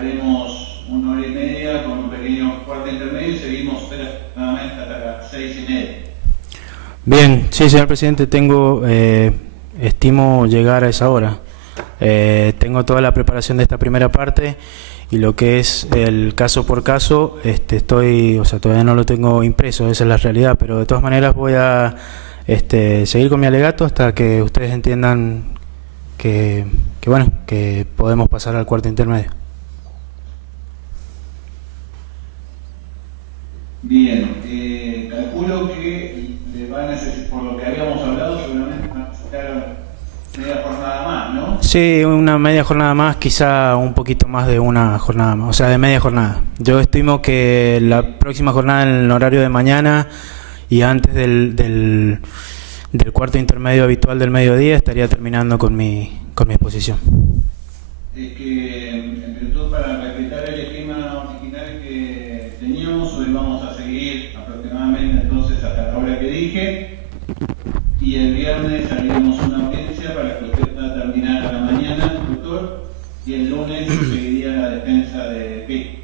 haremos 1 hora y media con un pequeño corte intermedio y seguimos nuevamente hasta las 6:30. Bien, sí, señor presidente, estimo llegar a esa hora. Tengo toda la preparación de esta primera parte y lo que es el caso por caso, todavía no lo tengo impreso, esa es la realidad, pero de todas maneras voy a seguir con mi alegato hasta que ustedes entiendan que podemos pasar al cuarto intermedio. Bien, calculo que le van a necesitar, por lo que habíamos hablado, seguramente van a necesitar media jornada más, ¿no? Sí, una media jornada más, quizá un poquito más de una jornada más, o sea, de media jornada. Yo estimo que la próxima jornada en el horario de mañana y antes del cuarto intermedio habitual del mediodía estaría terminando con mi exposición. Es que, en virtud, para respetar el esquema original que teníamos, hoy vamos a seguir aproximadamente entonces hasta la hora que dije, y el viernes haríamos una audiencia para que usted pueda terminar a la mañana, doctor, y el lunes seguiría la defensa de PIC.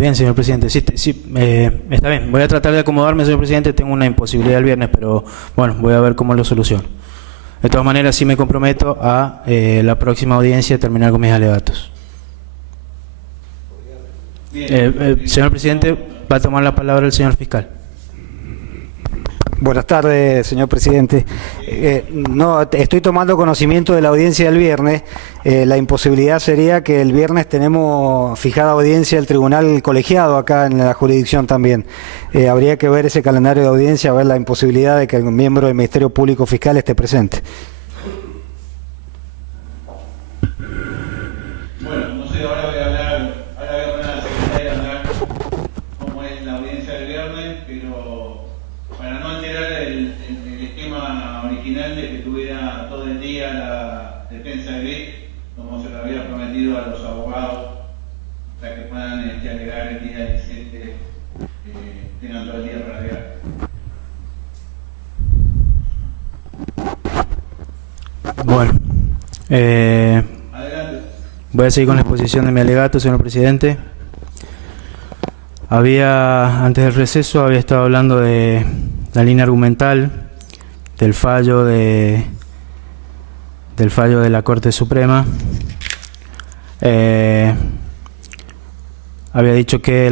Bien, señor presidente, sí, está bien. Voy a tratar de acomodarme, señor presidente. Tengo una imposibilidad el viernes, pero bueno, voy a ver cómo lo soluciono. De todas maneras, sí me comprometo a la próxima audiencia terminar con mis alegatos. Señor presidente, va a tomar la palabra el señor fiscal. Buenas tardes, señor presidente. Estoy tomando conocimiento de la audiencia del viernes. La imposibilidad sería que el viernes tenemos fijada audiencia del tribunal colegiado acá en la jurisdicción también. Habría que ver ese calendario de audiencia, ver la imposibilidad de que algún miembro del Ministerio Público Fiscal esté presente. Bueno, no sé, ahora voy a poner a la secretaria a hablar cómo es la audiencia del viernes, pero para no alterar el esquema original de que tuviera todo el día la defensa de BIC, como se lo había prometido a los abogados, para que puedan alegar el día 17, tengan todo el día para alegar. Bueno, Adelante. voy a seguir con la exposición de mi alegato, señor presidente. Antes del receso, había estado hablando de la línea argumental del fallo de la Corte Suprema. Había dicho que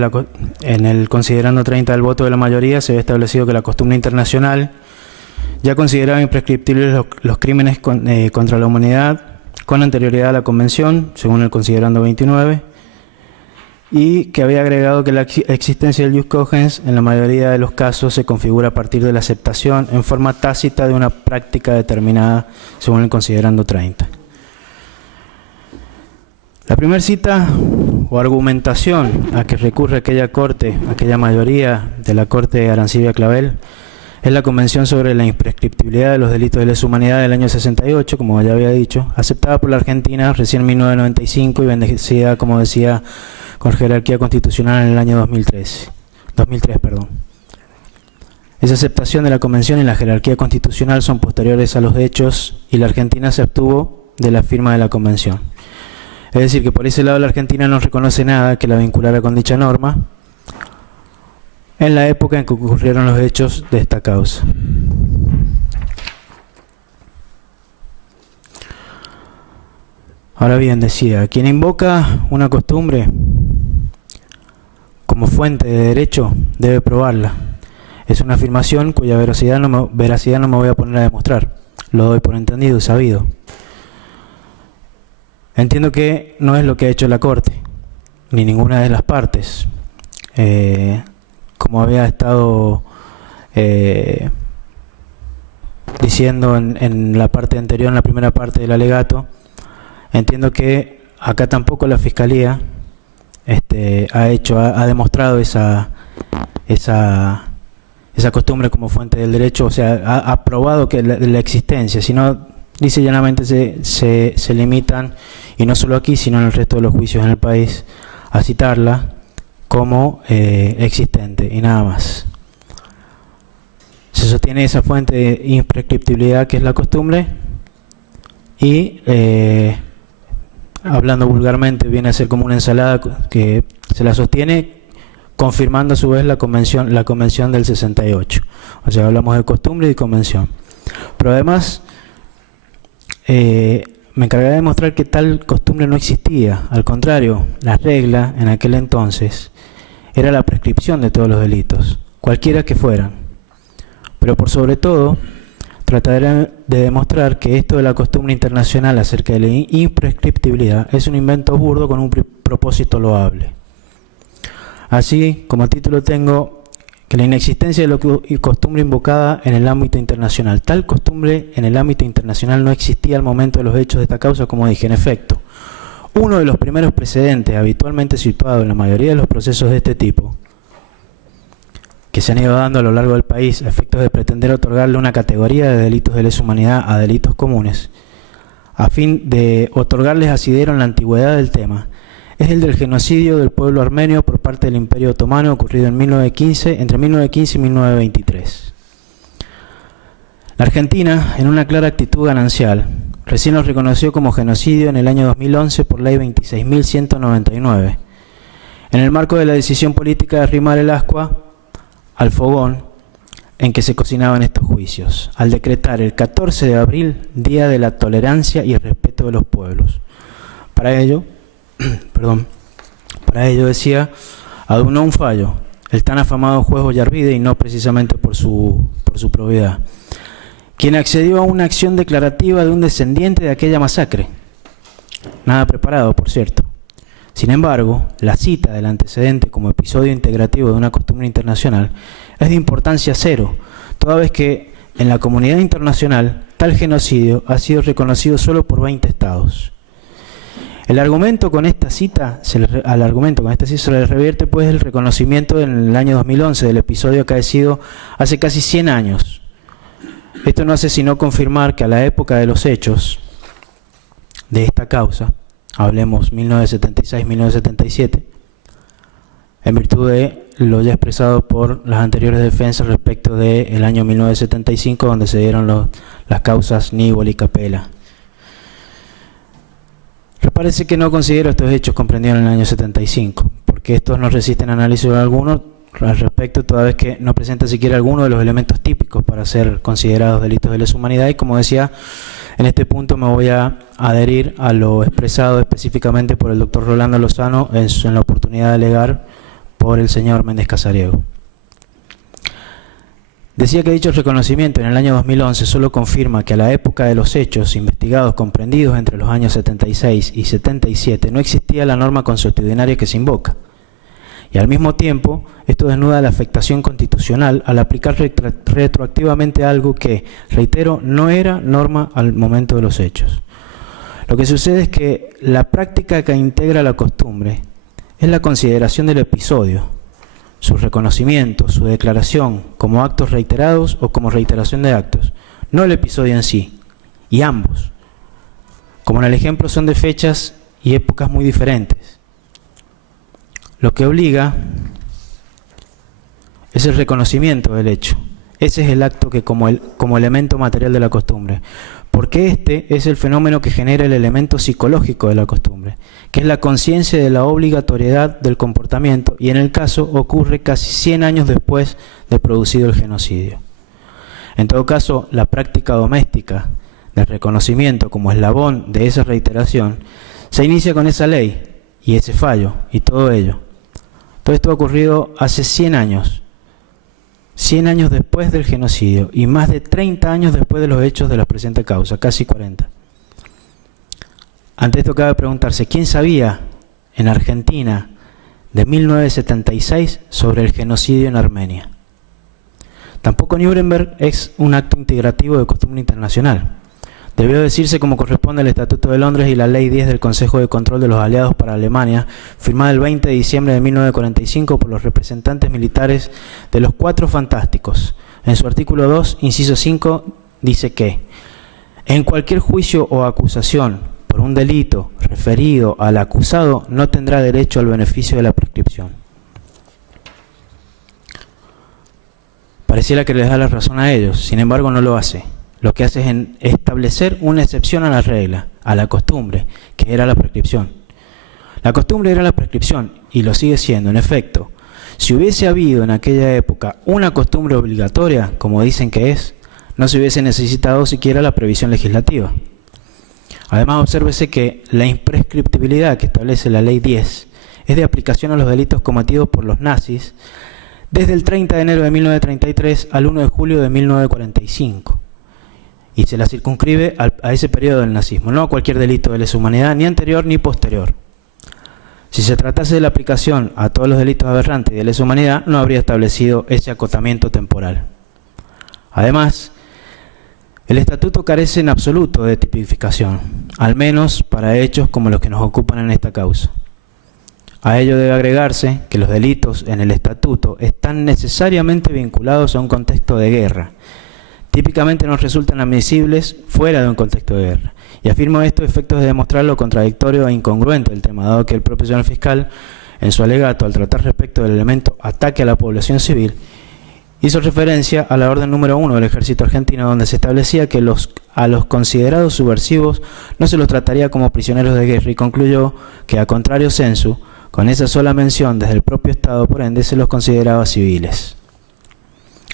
en el considerando 30 del voto de la mayoría se había establecido que la costumbre internacional ya consideraba imprescriptibles los crímenes contra la humanidad con anterioridad a la Convención, según el considerando 29, y que había agregado que la existencia del jus cogens en la mayoría de los casos se configura a partir de la aceptación en forma tácita de una práctica determinada, según el considerando 30. La primera cita o argumentación a que recurre aquella mayoría de la Corte Arancibia Clavel, es la Convención sobre la imprescriptibilidad de los delitos de lesa humanidad del año 68, como ya había dicho, aceptada por la Argentina recién en 1995 y bendecida, como decía, con jerarquía constitucional en el año 2003. Esa aceptación de la Convención y la jerarquía constitucional son posteriores a los hechos y la Argentina se abstuvo de la firma de la Convención. Es decir, que por ese lado la Argentina no reconoce nada que la vinculara con dicha norma en la época en que ocurrieron los hechos de esta causa. Ahora bien, decía, quien invoca una costumbre como fuente de derecho debe probarla. Es una afirmación cuya veracidad no me voy a poner a demostrar. Lo doy por entendido y sabido. Entiendo que no es lo que ha hecho la Corte, ni ninguna de las partes. Como había estado diciendo en la parte anterior, en la primera parte del alegato, entiendo que acá tampoco la Fiscalía ha demostrado esa costumbre como fuente del derecho, o sea, ha probado que la existencia, sino dice llanamente se limitan, y no solo aquí, sino en el resto de los juicios en el país, a citarla como existente y nada más. Se sostiene esa fuente de imprescriptibilidad que es la costumbre y hablando vulgarmente, viene a ser como una ensalada que se la sostiene, confirmando a su vez la convención del 68. O sea, hablamos de costumbre y convención. Pero además, me encargaré de demostrar que tal costumbre no existía. Al contrario, la regla en aquel entonces era la prescripción de todos los delitos, cualquiera que fueran. Pero por sobre todo, trataré de demostrar que esto de la costumbre internacional acerca de la imprescriptibilidad es un invento burdo con un propósito loable. Así, como título tengo que la inexistencia de la costumbre invocada en el ámbito internacional. Tal costumbre en el ámbito internacional no existía al momento de los hechos de esta causa, como dije. En efecto, uno de los primeros precedentes habitualmente situado en la mayoría de los procesos de este tipo, que se han ido dando a lo largo del país a efectos de pretender otorgarle una categoría de delitos de lesa humanidad a delitos comunes, a fin de otorgarles asidero en la antigüedad del tema, es el del genocidio del pueblo armenio por parte del Imperio Otomano ocurrido en entre 1915 y 1923. La Argentina, en una clara actitud ganancial, recién lo reconoció como genocidio en el año 2011 por ley 26.199, en el marco de la decisión política de arrimar el ascua al fogón en que se cocinaban estos juicios, al decretar el 14 de abril Día de la Tolerancia y el Respeto de los Pueblos. Para ello, decía, adunó un fallo, el tan afamado juez Ollarvide, y no precisamente por su probidad, quien accedió a una acción declarativa de un descendiente de aquella masacre, nada preparado, por cierto. Sin embargo, la cita del antecedente como episodio integrativo de una costumbre internacional es de importancia cero, toda vez que en la comunidad internacional tal genocidio ha sido reconocido solo por 20 estados. Al argumento con esta cita se le revierte pues el reconocimiento en el año 2011 del episodio acaecido hace casi 100 años. Esto no hace sino confirmar que a la época de los hechos de esta causa, hablemos 1976-1977, en virtud de lo ya expresado por las anteriores defensas respecto del año 1975, donde se dieron las causas Nibol y Capella. Parece que no considero estos hechos comprendidos en el año 75, porque estos no resisten análisis alguno al respecto, toda vez que no presenta siquiera alguno de los elementos típicos para ser considerados delitos de lesa humanidad. Y como decía, en este punto me voy a adherir a lo expresado específicamente por el doctor Rolando Lozano en la oportunidad de alegar por el señor Méndez Casariego. Decía que dicho reconocimiento en el año 2011 solo confirma que a la época de los hechos investigados comprendidos entre los años 76 y 77 no existía la norma consuetudinaria que se invoca. Y al mismo tiempo, esto desnuda la afectación constitucional al aplicar retroactivamente algo que, reitero, no era norma al momento de los hechos. Lo que sucede es que la práctica que integra la costumbre es la consideración del episodio, su reconocimiento, su declaración como actos reiterados o como reiteración de actos, no el episodio en sí, y ambos, como en el ejemplo, son de fechas y épocas muy diferentes. Lo que obliga es el reconocimiento del hecho. Ese es el acto que como elemento material de la costumbre, porque este es el fenómeno que genera el elemento psicológico de la costumbre, que es la conciencia de la obligatoriedad del comportamiento, y en el caso ocurre casi 100 años después de producido el genocidio. En todo caso, la práctica doméstica del reconocimiento como eslabón de esa reiteración se inicia con esa ley y ese fallo y todo ello. Todo esto ha ocurrido hace 100 años. 100 años después del genocidio y más de 30 años después de los hechos de la presente causa, casi 40. Ante esto cabe preguntarse, ¿quién sabía en Argentina de 1976 sobre el genocidio en Armenia? Tampoco Nuremberg es un acto integrativo de costumbre internacional. Debió decirse como corresponde al Estatuto de Londres y la Ley 10 del Consejo de Control de los Aliados para Alemania, firmada el 20 de diciembre de 1945 por los representantes militares de los Cuatro Fantásticos. En su artículo 2, inciso 5, dice que en cualquier juicio o acusación por un delito referido al acusado no tendrá derecho al beneficio de la prescripción. Pareciera que les da la razón a ellos, sin embargo no lo hace. lo que hace es establecer una excepción a la regla, a la costumbre, que era la prescripción. La costumbre era la prescripción y lo sigue siendo. En efecto, si hubiese habido en aquella época una costumbre obligatoria, como dicen que es, no se hubiese necesitado siquiera la previsión legislativa. Además, obsérvese que la imprescriptibilidad que establece la Ley 10 es de aplicación a los delitos cometidos por los nazis desde el 30 de enero de 1933 al 1 de julio de 1945. Y se la circunscribe a ese periodo del nazismo, no a cualquier delito de lesa humanidad, ni anterior ni posterior. Si se tratase de la aplicación a todos los delitos aberrantes y de lesa humanidad, no habría establecido ese acotamiento temporal. Además, el estatuto carece en absoluto de tipificación, al menos para hechos como los que nos ocupan en esta causa. A ello debe agregarse que los delitos en el estatuto están necesariamente vinculados a un contexto de guerra. Típicamente no resultan admisibles fuera de un contexto de guerra. Y afirmo esto a efectos de demostrar lo contradictorio e incongruente del tema, dado que el propio señor fiscal, en su alegato, al tratar respecto del elemento ataque a la población civil, hizo referencia a la orden número 1 del Ejército Argentino, donde se establecía que a los considerados subversivos no se los trataría como prisioneros de guerra, y concluyó que, a contrario sensu, con esa sola mención desde el propio Estado, por ende, se los consideraba civiles.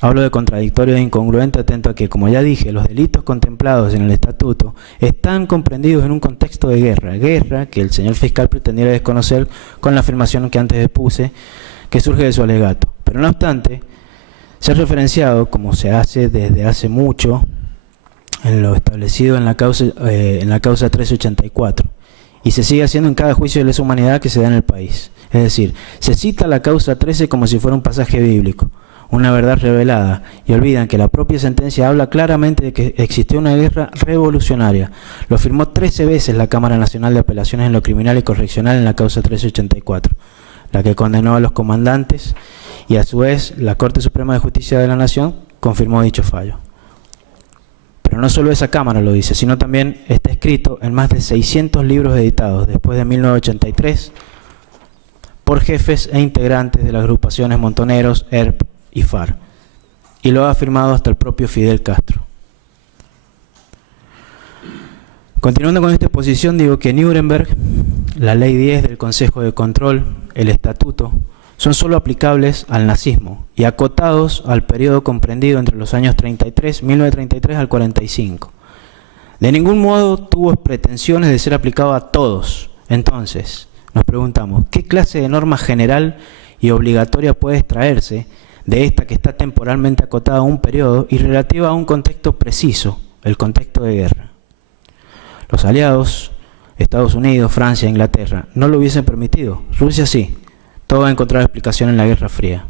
Hablo de contradictorio e incongruente atento a que, como ya dije, los delitos contemplados en el Estatuto están comprendidos en un contexto de guerra que el señor fiscal pretendiera desconocer con la afirmación que antes expuse, que surge de su alegato. Pero no obstante, se ha referenciado, como se hace desde hace mucho, en lo establecido en la causa 1384, y se sigue haciendo en cada juicio de lesa humanidad que se da en el país. Es decir, se cita la causa 13 como si fuera un pasaje bíblico, una verdad revelada, y olvidan que la propia sentencia habla claramente de que existió una guerra revolucionaria. Lo afirmó 13 veces la Cámara Nacional de Apelaciones en lo Criminal y Correccional en la causa 1384, la que condenó a los comandantes, y a su vez la Corte Suprema de Justicia de la Nación confirmó dicho fallo. Pero no solo esa Cámara lo dice, sino también está escrito en más de 600 libros editados después de 1983 por jefes e integrantes de las agrupaciones Montoneros, ERP y FARC, y lo ha afirmado hasta el propio Fidel Castro. Continuando con esta exposición, digo que Nuremberg, la Ley 10 del Consejo de Control, el Estatuto, son solo aplicables al nazismo y acotados al periodo comprendido entre los años 1933 al 45. De ningún modo tuvo pretensiones de ser aplicado a todos. Entonces, nos preguntamos, ¿qué clase de norma general y obligatoria puede extraerse de esta que está temporalmente acotada a un periodo y relativa a un contexto preciso, el contexto de guerra? Los aliados, Estados Unidos, Francia, Inglaterra, no lo hubiesen permitido. Rusia sí. Todo ha encontrado explicación en la Guerra Fría.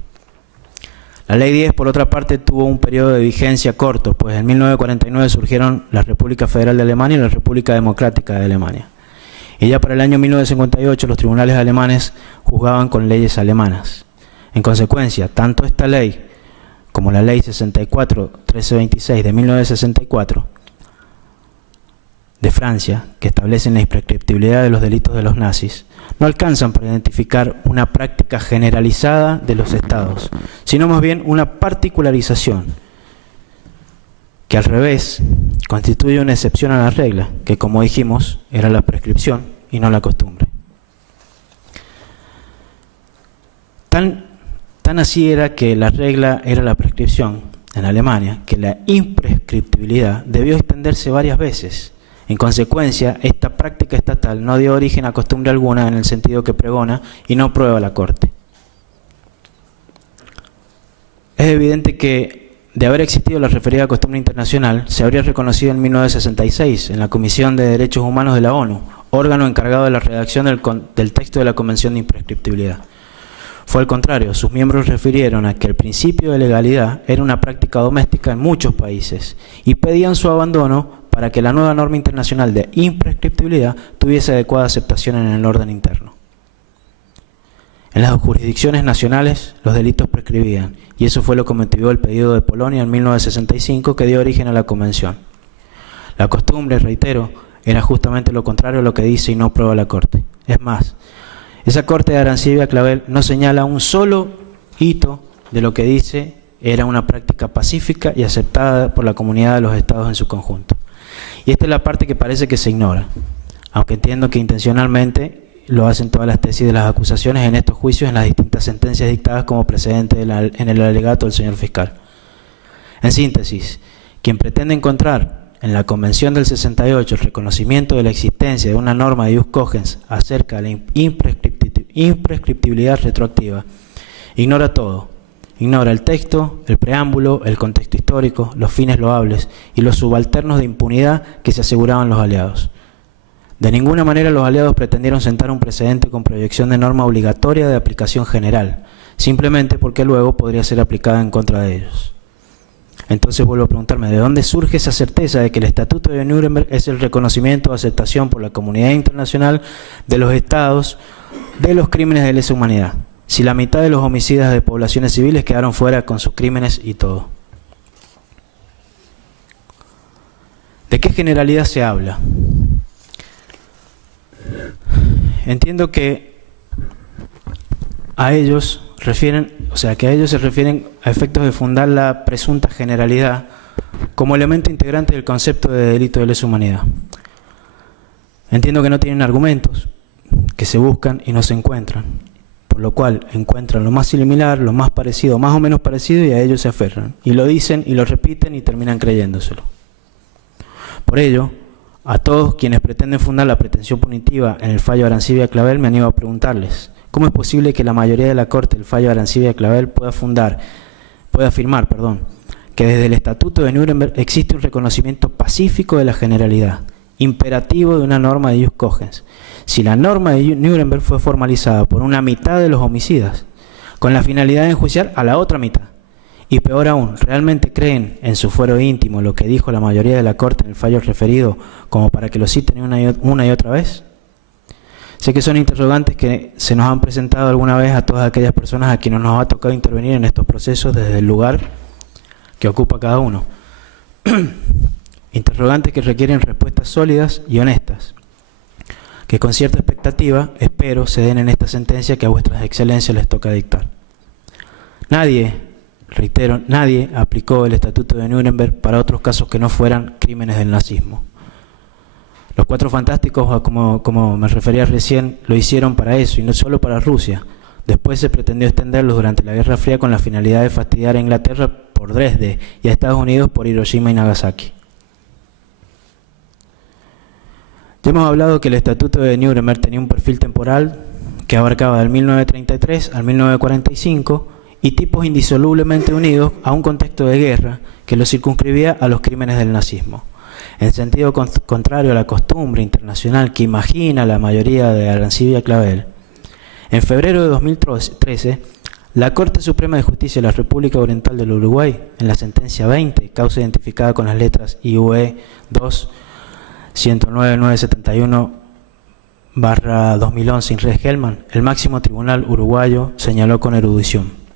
La Ley 10, por otra parte, tuvo un periodo de vigencia corto, pues en 1949 surgieron la República Federal de Alemania y la República Democrática de Alemania. Y ya para el año 1958 los tribunales alemanes juzgaban con leyes alemanas. En consecuencia, tanto esta ley como la Ley 64-1326 de 1964 de Francia, que establecen la imprescriptibilidad de los delitos de los nazis, no alcanzan para identificar una práctica generalizada de los estados, sino más bien una particularización, que al revés constituye una excepción a la regla, que como dijimos era la prescripción y no la costumbre. Tan así era que la regla era la prescripción en Alemania, que la imprescriptibilidad debió extenderse varias veces. En consecuencia, esta práctica estatal no dio origen a costumbre alguna en el sentido que pregona y no prueba la Corte. Es evidente que, de haber existido la referida costumbre internacional, se habría reconocido en 1966 en la Comisión de Derechos Humanos de la ONU, órgano encargado de la redacción del texto de la Convención de Imprescriptibilidad. Fue al contrario, sus miembros refirieron a que el principio de legalidad era una práctica doméstica en muchos países y pedían su abandono para que la nueva norma internacional de imprescriptibilidad tuviese adecuada aceptación en el orden interno. En las jurisdicciones nacionales los delitos prescribían, y eso fue lo que motivó el pedido de Polonia en 1965 que dio origen a la Convención. La costumbre, reitero, era justamente lo contrario a lo que dice y no prueba la Corte. Es más, esa Corte de Arancibia Clavel no señala un solo hito de lo que dice era una práctica pacífica y aceptada por la comunidad de los estados en su conjunto. Y esta es la parte que parece que se ignora, aunque entiendo que intencionalmente lo hacen todas las tesis de las acusaciones en estos juicios, en las distintas sentencias dictadas como precedente en el alegato del señor fiscal. En síntesis, quien pretende encontrar en la Convención del 68 el reconocimiento de la existencia de una norma de ius cogens acerca de la imprescriptibilidad retroactiva, ignora todo. Ignora el texto, el preámbulo, el contexto histórico, los fines loables y los subalternos de impunidad que se aseguraban los aliados. De ninguna manera los aliados pretendieron sentar un precedente con proyección de norma obligatoria de aplicación general, simplemente porque luego podría ser aplicada en contra de ellos. Entonces vuelvo a preguntarme, ¿de dónde surge esa certeza de que el Estatuto de Nuremberg es el reconocimiento o aceptación por la comunidad internacional de los estados de los crímenes de lesa humanidad? Si la mitad de los homicidas de poblaciones civiles quedaron fuera con sus crímenes y todo. ¿De qué generalidad se habla? Entiendo que a ellos se refieren a efectos de fundar la presunta generalidad como elemento integrante del concepto de delito de lesa humanidad. Entiendo que no tienen argumentos, que se buscan y no se encuentran, por lo cual encuentran lo más similar, lo más parecido, más o menos parecido, y a ellos se aferran. Y lo dicen y lo repiten y terminan creyéndoselo. Por ello, a todos quienes pretenden fundar la pretensión punitiva en el fallo Arancibia-Clavel, me animo a preguntarles, ¿cómo es posible que la mayoría de la Corte del fallo Arancibia-Clavel pueda afirmar, que desde el Estatuto de Nuremberg existe un reconocimiento pacífico de la generalidad, imperativo de una norma de ius cogens, si la norma de Nuremberg fue formalizada por una mitad de los homicidas, con la finalidad de enjuiciar a la otra mitad? Y peor aún, ¿realmente creen en su fuero íntimo lo que dijo la mayoría de la Corte en el fallo referido como para que lo citen una y otra vez? Sé que son interrogantes que se nos han presentado alguna vez a todas aquellas personas a quienes nos ha tocado intervenir en estos procesos desde el lugar que ocupa cada uno. Interrogantes que requieren respuestas sólidas y honestas, que con cierta expectativa espero se den en esta sentencia que a vuestras excelencias les toca dictar. Nadie aplicó el Estatuto de Nuremberg para otros casos que no fueran crímenes del nazismo. Los Cuatro Fantásticos, como me refería recién, lo hicieron para eso y no solo para Rusia. Después se pretendió extenderlos durante la Guerra Fría con la finalidad de fastidiar a Inglaterra por Dresde y a Estados Unidos por Hiroshima y Nagasaki. Ya hemos hablado que el Estatuto de Nuremberg tenía un perfil temporal que abarcaba del 1933 al 1945 y tipos indisolublemente unidos a un contexto de guerra que lo circunscribía a los crímenes del nazismo. En sentido contrario a la costumbre internacional que imagina la mayoría de Arancibia-Clavel, en febrero de 2013, la Corte Suprema de Justicia de la República Oriental del Uruguay, en la sentencia 20, causa identificada con las letras IUE 2-109-971/2011 Inres Hellman, el máximo tribunal uruguayo señaló con erudición: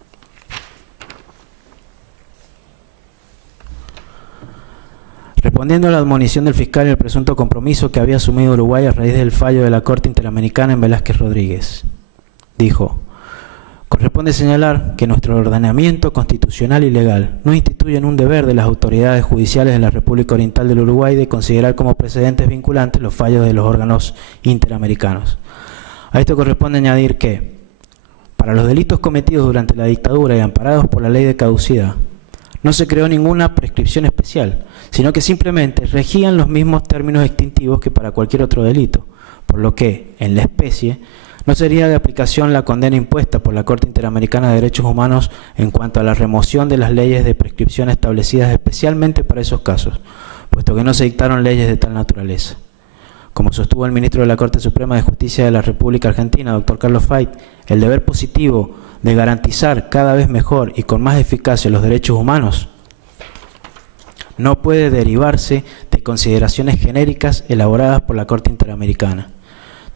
respondiendo a la admonición del fiscal y el presunto compromiso que había asumido Uruguay a raíz del fallo de la Corte Interamericana en Velázquez Rodríguez, dijo: corresponde señalar que nuestro ordenamiento constitucional y legal no instituyen un deber de las autoridades judiciales de la República Oriental del Uruguay de considerar como precedentes vinculantes los fallos de los órganos interamericanos. A esto corresponde añadir que, para los delitos cometidos durante la dictadura y amparados por la ley de caducidad, no se creó ninguna prescripción especial, sino que simplemente regían los mismos términos extintivos que para cualquier otro delito, por lo que, en la especie, no sería de aplicación la condena impuesta por la Corte Interamericana de Derechos Humanos en cuanto a la remoción de las leyes de prescripción establecidas especialmente para esos casos, puesto que no se dictaron leyes de tal naturaleza. Como sostuvo el ministro de la Corte Suprema de Justicia de la República Argentina, doctor Carlos Fait, el deber positivo de garantizar cada vez mejor y con más eficacia los derechos humanos no puede derivarse de consideraciones genéricas elaboradas por la Corte Interamericana.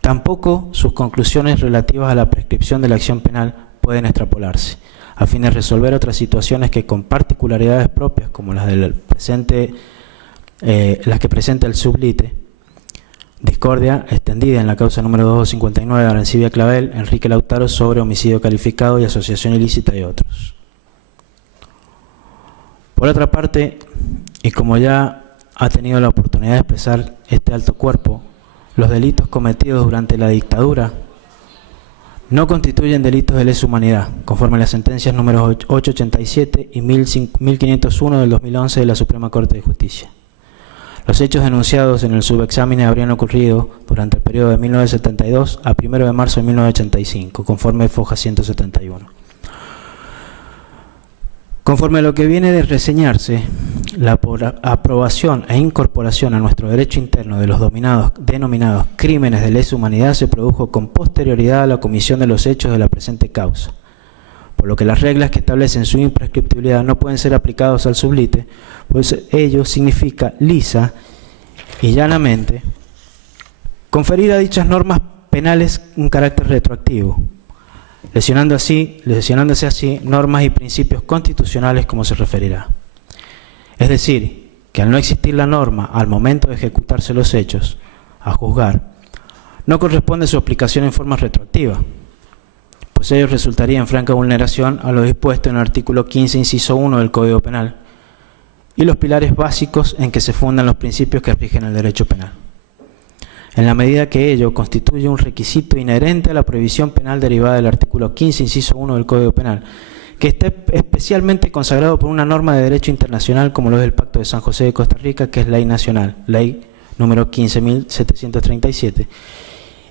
Tampoco sus conclusiones relativas a la prescripción de la acción penal pueden extrapolarse, a fin de resolver otras situaciones que con particularidades propias, como las que presenta el sublite, discordia extendida en la causa número 259 de Arancibia-Clavel, Enrique Lautaro, sobre homicidio calificado y asociación ilícita y otros. Por otra parte, y como ya ha tenido la oportunidad de expresar este alto cuerpo, los delitos cometidos durante la dictadura no constituyen delitos de lesa humanidad, conforme a las sentencias números 887 y 1501 del 2011 de la Suprema Corte de Justicia. Los hechos denunciados en el subexamen habrían ocurrido durante el periodo de 1972 a 1 de marzo de 1985, conforme Foja 171. Conforme a lo que viene de reseñarse, la aprobación e incorporación a nuestro derecho interno de los denominados crímenes de lesa humanidad se produjo con posterioridad a la comisión de los hechos de la presente causa, por lo que las reglas que establecen su imprescriptibilidad no pueden ser aplicadas al sublite, pues ello significa lisa y llanamente conferir a dichas normas penales un carácter retroactivo, lesionándose así normas y principios constitucionales como se referirá. Es decir, que al no existir la norma al momento de ejecutarse los hechos, a juzgar, no corresponde su aplicación en forma retroactiva, pues ello resultaría en franca vulneración a lo dispuesto en el artículo 15, inciso 1 del Código Penal, y los pilares básicos en que se fundan los principios que rigen el derecho penal. En la medida que ello constituye un requisito inherente a la prohibición penal derivada del artículo 15, inciso 1 del Código Penal, que está especialmente consagrado por una norma de derecho internacional como lo es el Pacto de San José de Costa Rica, que es ley nacional, ley número 15.737,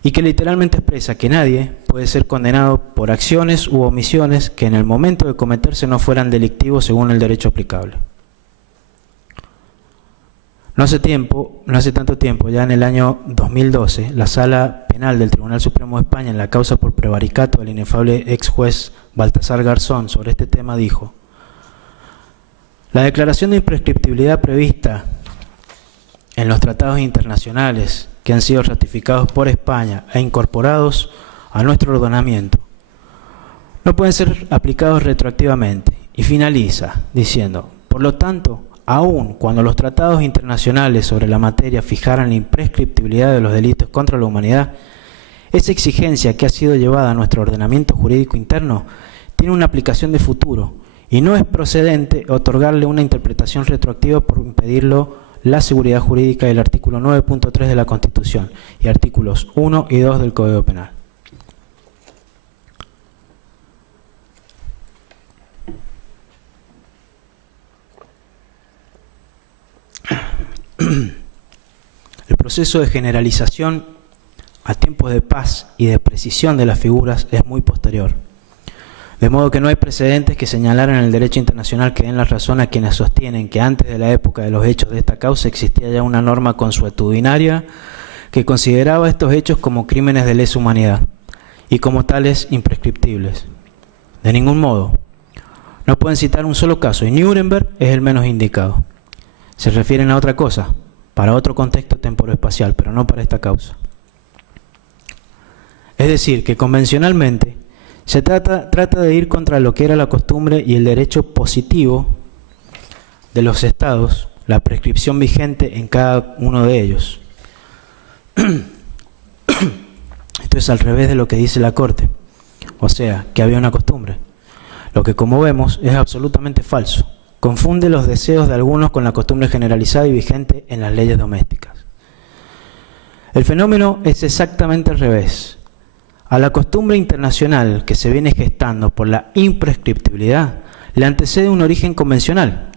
y que literalmente expresa que nadie puede ser condenado por acciones u omisiones que en el momento de cometerse no fueran delictivos según el derecho aplicable. No hace tanto tiempo, ya en el año 2012, la Sala Penal del Tribunal Supremo de España, en la causa por prevaricato del inefable ex juez Baltasar Garzón sobre este tema, dijo: la declaración de imprescriptibilidad prevista en los tratados internacionales que han sido ratificados por España e incorporados a nuestro ordenamiento no pueden ser aplicados retroactivamente, y finaliza diciendo: por lo tanto, aun cuando los tratados internacionales sobre la materia fijaran la imprescriptibilidad de los delitos contra la humanidad, esa exigencia que ha sido llevada a nuestro ordenamiento jurídico interno tiene una aplicación de futuro y no es procedente otorgarle una interpretación retroactiva por impedirlo la seguridad jurídica del artículo 9.3 de la Constitución y artículos 1 y 2 del Código Penal. El proceso de generalización a tiempos de paz y de precisión de las figuras es muy posterior, de modo que no hay precedentes que señalaran en el derecho internacional que den la razón a quienes sostienen que antes de la época de los hechos de esta causa existía ya una norma consuetudinaria que consideraba estos hechos como crímenes de lesa humanidad y como tales imprescriptibles. De ningún modo. No pueden citar un solo caso y Nuremberg es el menos indicado. Se refieren a otra cosa, para otro contexto temporoespacial, pero no para esta causa. Es decir, que convencionalmente se trata de ir contra lo que era la costumbre y el derecho positivo de los estados, la prescripción vigente en cada uno de ellos. Esto es al revés de lo que dice la Corte, o sea, que había una costumbre, lo que como vemos es absolutamente falso. Confunde los deseos de algunos con la costumbre generalizada y vigente en las leyes domésticas. El fenómeno es exactamente al revés. A la costumbre internacional que se viene gestando por la imprescriptibilidad le antecede un origen convencional,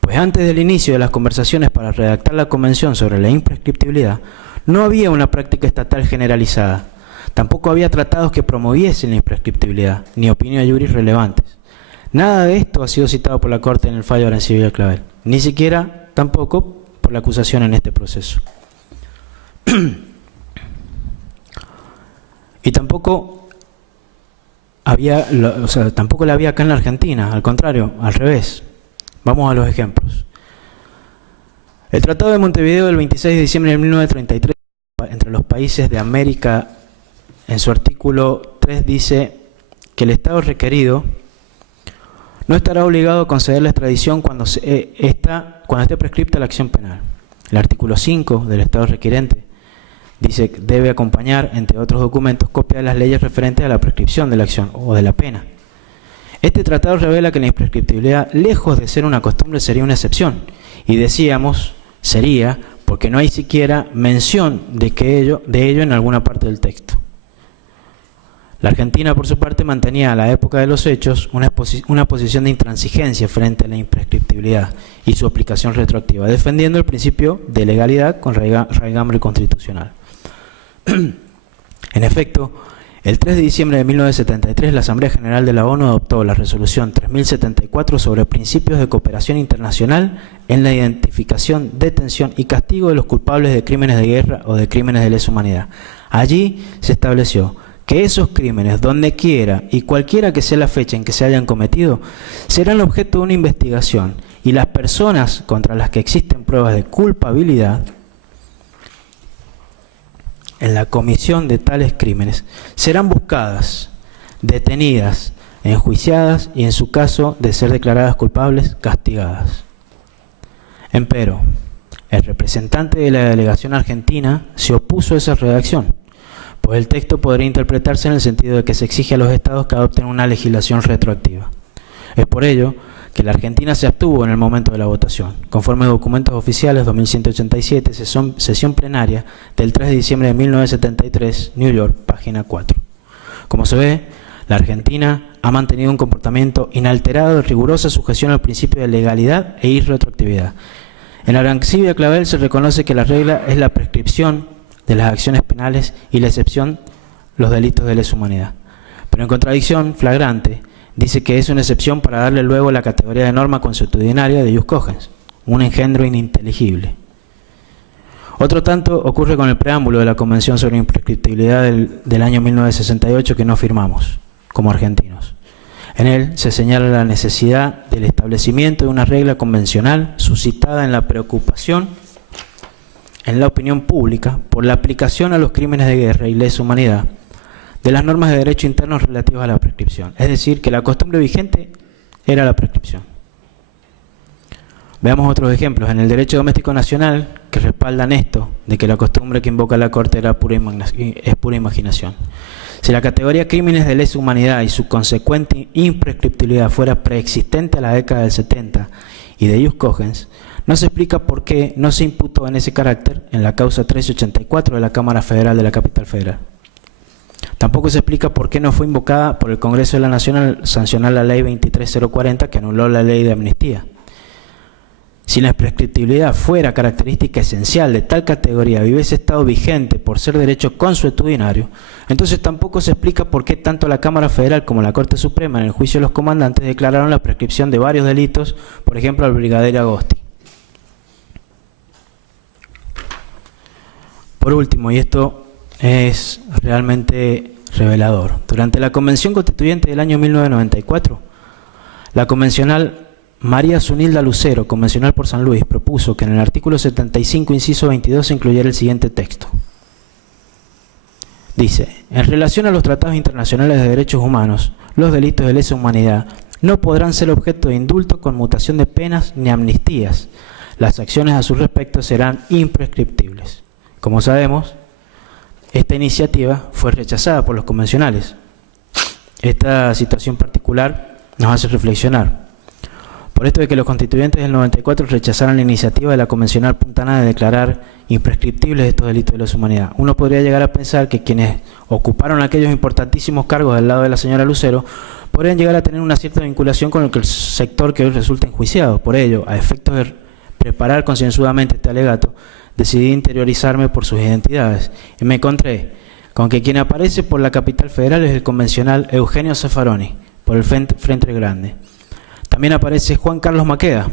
pues antes del inicio de las conversaciones para redactar la Convención sobre la imprescriptibilidad no había una práctica estatal generalizada, tampoco había tratados que promoviesen la imprescriptibilidad, ni opinión juris relevantes. Nada de esto ha sido citado por la Corte en el fallo Arencibia Clavel, ni siquiera tampoco por la acusación en este proceso. Y tampoco tampoco la había acá en la Argentina, al contrario, al revés. Vamos a los ejemplos. El Tratado de Montevideo del 26 de diciembre de 1933 entre los países de América, en su artículo 3 dice que el Estado requerido no estará obligado a conceder la extradición cuando esté prescripta la acción penal. El artículo 5 del Estado requirente dice que debe acompañar, entre otros documentos, copia de las leyes referentes a la prescripción de la acción o de la pena. Este tratado revela que la imprescriptibilidad, lejos de ser una costumbre, sería una excepción. Y decíamos, sería, porque no hay siquiera mención de ello en alguna parte del texto. La Argentina, por su parte, mantenía a la época de los hechos una posición de intransigencia frente a la imprescriptibilidad y su aplicación retroactiva, defendiendo el principio de legalidad con raigambre constitucional. En efecto, el 3 de diciembre de 1973, la Asamblea General de la ONU adoptó la Resolución 3074 sobre principios de cooperación internacional en la identificación, detención y castigo de los culpables de crímenes de guerra o de crímenes de lesa humanidad. Allí se estableció que esos crímenes, donde quiera y cualquiera que sea la fecha en que se hayan cometido, serán objeto de una investigación y las personas contra las que existen pruebas de culpabilidad en la comisión de tales crímenes serán buscadas, detenidas, enjuiciadas y, en su caso de ser declaradas culpables, castigadas. Empero, el representante de la delegación argentina se opuso a esa redacción, pues el texto podría interpretarse en el sentido de que se exige a los estados que adopten una legislación retroactiva. Es por ello que la Argentina se abstuvo en el momento de la votación, conforme a documentos oficiales 2187, sesión plenaria del 3 de diciembre de 1973, New York, página 4. Como se ve, la Argentina ha mantenido un comportamiento inalterado de rigurosa sujeción al principio de legalidad e irretroactividad. En Arancibia Clavel se reconoce que la regla es la prescripción de las acciones penales y la excepción los delitos de lesa humanidad. Pero en contradicción flagrante, dice que es una excepción para darle luego la categoría de norma consuetudinaria de jus cogens, un engendro ininteligible. Otro tanto ocurre con el preámbulo de la Convención sobre Imprescriptibilidad del año 1968 que no firmamos, como argentinos. En él se señala la necesidad del establecimiento de una regla convencional suscitada en la preocupación en la opinión pública por la aplicación a los crímenes de guerra y lesa humanidad de las normas de derecho interno relativas a la prescripción. Es decir, que la costumbre vigente era la prescripción. Veamos otros ejemplos. En el derecho doméstico nacional, que respaldan esto, de que la costumbre que invoca la Corte es pura imaginación. Si la categoría crímenes de lesa humanidad y su consecuente imprescriptibilidad fuera preexistente a la década del 70 y de jus cogens, no se explica por qué no se imputó en ese carácter en la causa 1384 de la Cámara Federal de la Capital Federal. Tampoco se explica por qué no fue invocada por el Congreso de la Nación al sancionar la Ley 23040 que anuló la Ley de Amnistía. Si la prescriptibilidad fuera característica esencial de tal categoría y hubiese estado vigente por ser derecho consuetudinario, entonces tampoco se explica por qué tanto la Cámara Federal como la Corte Suprema en el juicio de los comandantes declararon la prescripción de varios delitos, por ejemplo al brigadier Agosti. Por último, y esto es realmente revelador, durante la Convención Constituyente del año 1994, la convencional María Zunilda Lucero, convencional por San Luis, propuso que en el artículo 75, inciso 22, se incluyera el siguiente texto. Dice: en relación a los tratados internacionales de derechos humanos, los delitos de lesa humanidad no podrán ser objeto de indulto, conmutación de penas ni amnistías. Las acciones a su respecto serán imprescriptibles. Como sabemos, esta iniciativa fue rechazada por los convencionales. Esta situación particular nos hace reflexionar. Por esto de que los constituyentes del 94 rechazaron la iniciativa de la convencional puntana de declarar imprescriptibles estos delitos de lesa humanidad, uno podría llegar a pensar que quienes ocuparon aquellos importantísimos cargos del lado de la señora Lucero podrían llegar a tener una cierta vinculación con el sector que hoy resulta enjuiciado. Por ello, a efectos de preparar concienzudamente este alegato, decidí interiorizarme por sus identidades y me encontré con que quien aparece por la Capital Federal es el convencional Eugenio Zaffaroni, por el Frente Grande. También aparece Juan Carlos Maqueda,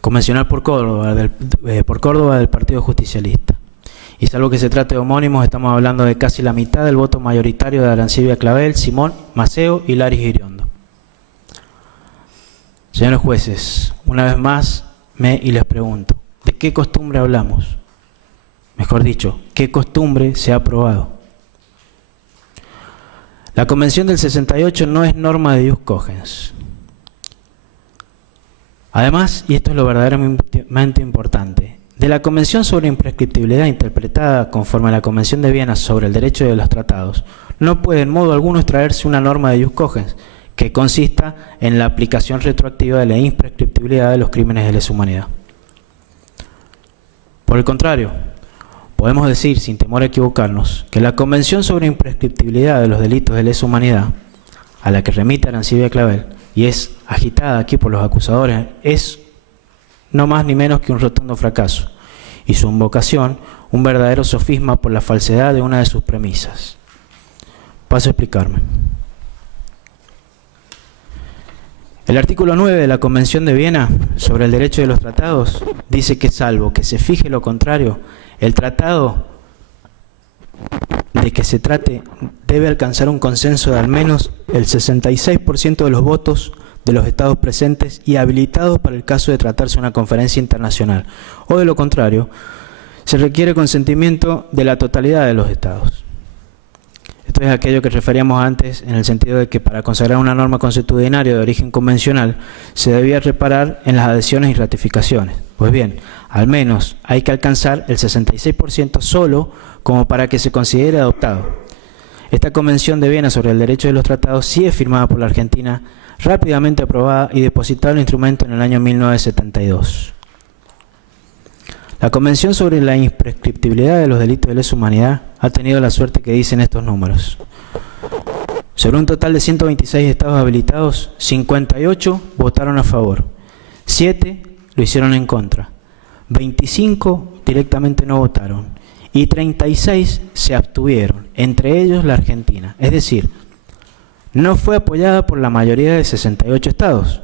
convencional por Córdoba del Partido Justicialista. Y salvo que se trate de homónimos, estamos hablando de casi la mitad del voto mayoritario de Arancibia Clavel, Simón Maceo y Laris Giriondo. Señores jueces, una vez más y les pregunto, ¿de qué costumbre hablamos? Mejor dicho, ¿qué costumbre se ha aprobado? La Convención del 68 no es norma de jus cogens. Además, y esto es lo verdaderamente importante, De la Convención sobre Imprescriptibilidad interpretada conforme a la Convención de Viena sobre el derecho de los tratados, no puede en modo alguno extraerse una norma de ius cogens que consista en la aplicación retroactiva de la imprescriptibilidad de los crímenes de lesa humanidad. Por el contrario, podemos decir, sin temor a equivocarnos, que la Convención sobre Imprescriptibilidad de los delitos de lesa humanidad, a la que remite Arancibia Clavel, y es agitada aquí por los acusadores, es no más ni menos que un rotundo fracaso, y su invocación un verdadero sofisma por la falsedad de una de sus premisas. Paso a explicarme. El artículo 9 de la Convención de Viena sobre el derecho de los tratados dice que, salvo que se fije lo contrario, el tratado de que se trate debe alcanzar un consenso de al menos el 66% de los votos de los estados presentes y habilitados para el caso de tratarse una conferencia internacional, o de lo contrario, se requiere consentimiento de la totalidad de los estados. Esto es aquello que referíamos antes en el sentido de que para consagrar una norma consuetudinaria de origen convencional se debía reparar en las adhesiones y ratificaciones. Pues bien, al menos hay que alcanzar el 66% solo como para que se considere adoptado. Esta Convención de Viena sobre el derecho de los tratados sí es firmada por la Argentina, rápidamente aprobada y depositada el instrumento en el año 1972. La Convención sobre la Imprescriptibilidad de los delitos de lesa humanidad ha tenido la suerte que dicen estos números. Sobre un total de 126 estados habilitados, 58 votaron a favor, 7 lo hicieron en contra, 25 directamente no votaron y 36 se abstuvieron, entre ellos la Argentina. Es decir, no fue apoyada por la mayoría de 68 estados.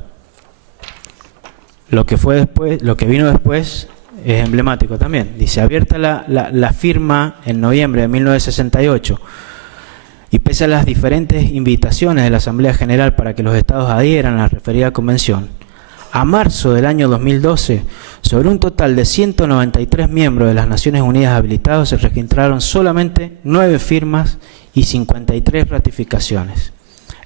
Lo que vino después es emblemático también. Dice, abierta la firma en noviembre de 1968 y pese a las diferentes invitaciones de la Asamblea General para que los estados adhieran a la referida convención, a marzo del año 2012, sobre un total de 193 miembros de las Naciones Unidas habilitados se registraron solamente 9 firmas y 53 ratificaciones.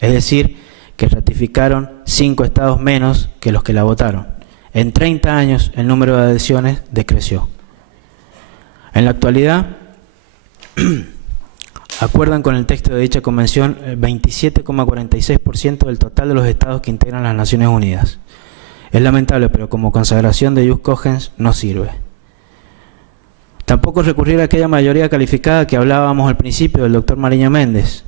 Es decir, que ratificaron 5 estados menos que los que la votaron. En 30 años el número de adhesiones decreció. En la actualidad, acuerdan con el texto de dicha convención el 27,46% del total de los estados que integran las Naciones Unidas. Es lamentable, pero como consagración de ius cogens no sirve. Tampoco recurrir a aquella mayoría calificada que hablábamos al principio del doctor Mariño Méndez.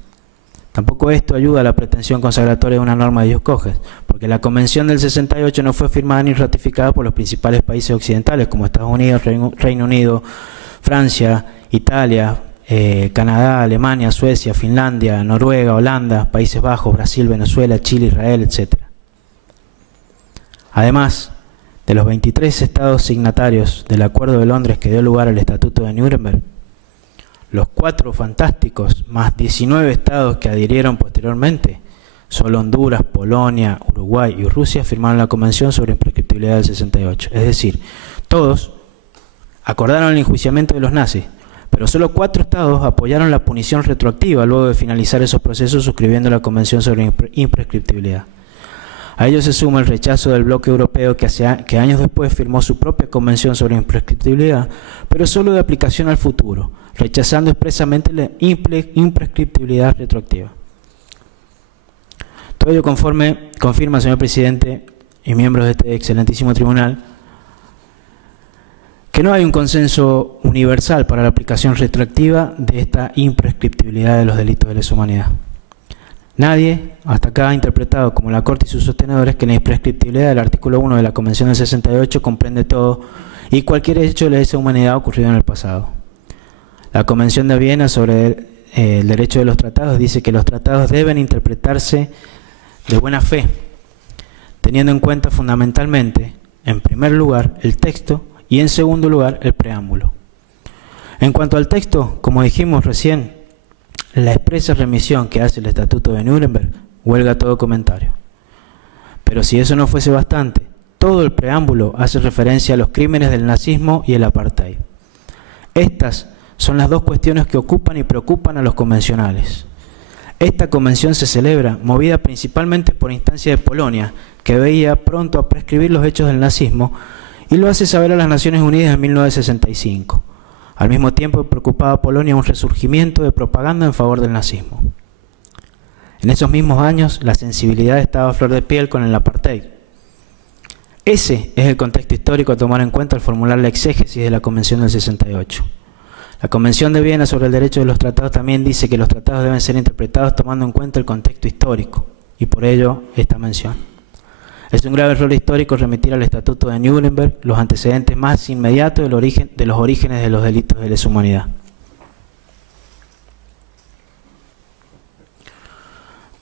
Tampoco esto ayuda a la pretensión consagratoria de una norma de ius cogens, porque la Convención del 68 no fue firmada ni ratificada por los principales países occidentales como Estados Unidos, Reino Unido, Francia, Italia, Canadá, Alemania, Suecia, Finlandia, Noruega, Holanda, Países Bajos, Brasil, Venezuela, Chile, Israel, etc. Además de los 23 estados signatarios del Acuerdo de Londres que dio lugar al Estatuto de Nuremberg, los 4 fantásticos más 19 estados que adhirieron posteriormente, solo Honduras, Polonia, Uruguay y Rusia firmaron la Convención sobre Imprescriptibilidad del 68. Es decir, todos acordaron el enjuiciamiento de los nazis, pero solo 4 estados apoyaron la punición retroactiva luego de finalizar esos procesos suscribiendo la Convención sobre Imprescriptibilidad. A ello se suma el rechazo del bloque europeo que años después firmó su propia Convención sobre Imprescriptibilidad, pero solo de aplicación al futuro, rechazando expresamente la imprescriptibilidad retroactiva. Todo ello confirma, señor presidente y miembros de este excelentísimo tribunal, que no hay un consenso universal para la aplicación retroactiva de esta imprescriptibilidad de los delitos de lesa humanidad. Nadie hasta acá ha interpretado, como la Corte y sus sostenedores, que la imprescriptibilidad del artículo 1 de la Convención del 68 comprende todo y cualquier hecho de lesa humanidad ocurrido en el pasado. La Convención de Viena sobre el derecho de los tratados dice que los tratados deben interpretarse de buena fe, teniendo en cuenta fundamentalmente, en primer lugar, el texto y en segundo lugar, el preámbulo. En cuanto al texto, como dijimos recién, la expresa remisión que hace el Estatuto de Nuremberg huelga todo comentario. Pero si eso no fuese bastante, todo el preámbulo hace referencia a los crímenes del nazismo y el apartheid. Estas son las 2 cuestiones que ocupan y preocupan a los convencionales. Esta convención se celebra movida principalmente por instancia de Polonia, que veía pronto a prescribir los hechos del nazismo y lo hace saber a las Naciones Unidas en 1965. Al mismo tiempo preocupaba a Polonia un resurgimiento de propaganda en favor del nazismo. En esos mismos años, la sensibilidad estaba a flor de piel con el apartheid. Ese es el contexto histórico a tomar en cuenta al formular la exégesis de la Convención del 68. La Convención de Viena sobre el derecho de los tratados también dice que los tratados deben ser interpretados tomando en cuenta el contexto histórico, y por ello esta mención. Es un grave error histórico remitir al Estatuto de Nuremberg los antecedentes más inmediatos de los orígenes de los delitos de lesa humanidad.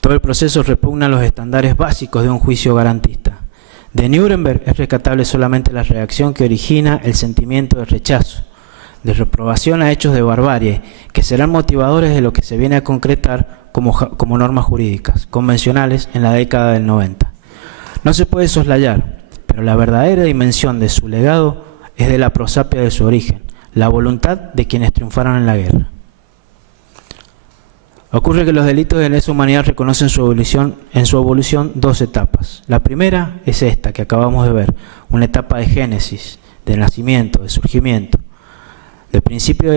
Todo el proceso repugna los estándares básicos de un juicio garantista. De Nuremberg es rescatable solamente la reacción que origina el sentimiento de rechazo, de reprobación a hechos de barbarie, que serán motivadores de lo que se viene a concretar como normas jurídicas, convencionales en la década del 90. No se puede soslayar, pero la verdadera dimensión de su legado es de la prosapia de su origen, la voluntad de quienes triunfaron en la guerra. Ocurre que los delitos de lesa humanidad reconocen en su evolución dos etapas. La primera es esta que acabamos de ver, una etapa de génesis, de nacimiento, de surgimiento. El principio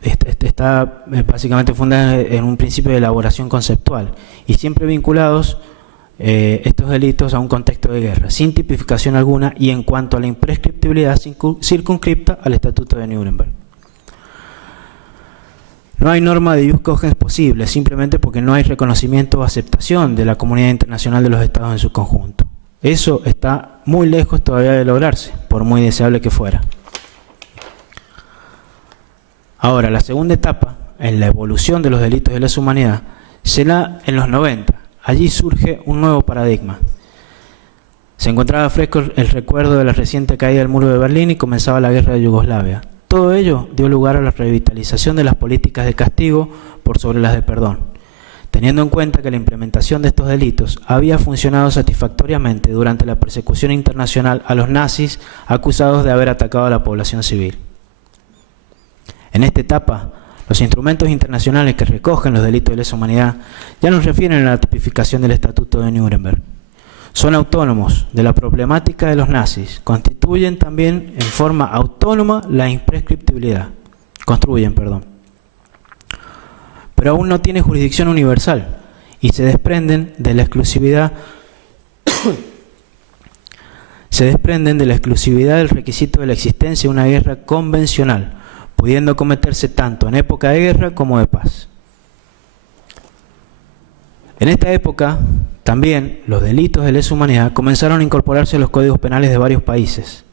está básicamente fundada en un principio de elaboración conceptual y siempre vinculados estos delitos a un contexto de guerra, sin tipificación alguna y en cuanto a la imprescriptibilidad circunscripta al Estatuto de Nuremberg. No hay norma de ius cogens posible, simplemente porque no hay reconocimiento o aceptación de la comunidad internacional de los estados en su conjunto. Eso está muy lejos todavía de lograrse, por muy deseable que fuera. Ahora, la segunda etapa, en la evolución de los delitos de lesa humanidad, será en los 90. Allí surge un nuevo paradigma. Se encontraba fresco el recuerdo de la reciente caída del muro de Berlín y comenzaba la guerra de Yugoslavia. Todo ello dio lugar a la revitalización de las políticas de castigo por sobre las de perdón, teniendo en cuenta que la implementación de estos delitos había funcionado satisfactoriamente durante la persecución internacional a los nazis acusados de haber atacado a la población civil. En esta etapa, los instrumentos internacionales que recogen los delitos de lesa humanidad ya no refieren a la tipificación del Estatuto de Nuremberg. Son autónomos de la problemática de los nazis, constituyen también en forma autónoma la imprescriptibilidad. Pero aún no tiene jurisdicción universal y se desprenden de la exclusividad del requisito de la existencia de una guerra convencional, pudiendo cometerse tanto en época de guerra como de paz. En esta época, también los delitos de lesa humanidad comenzaron a incorporarse a los códigos penales de varios países.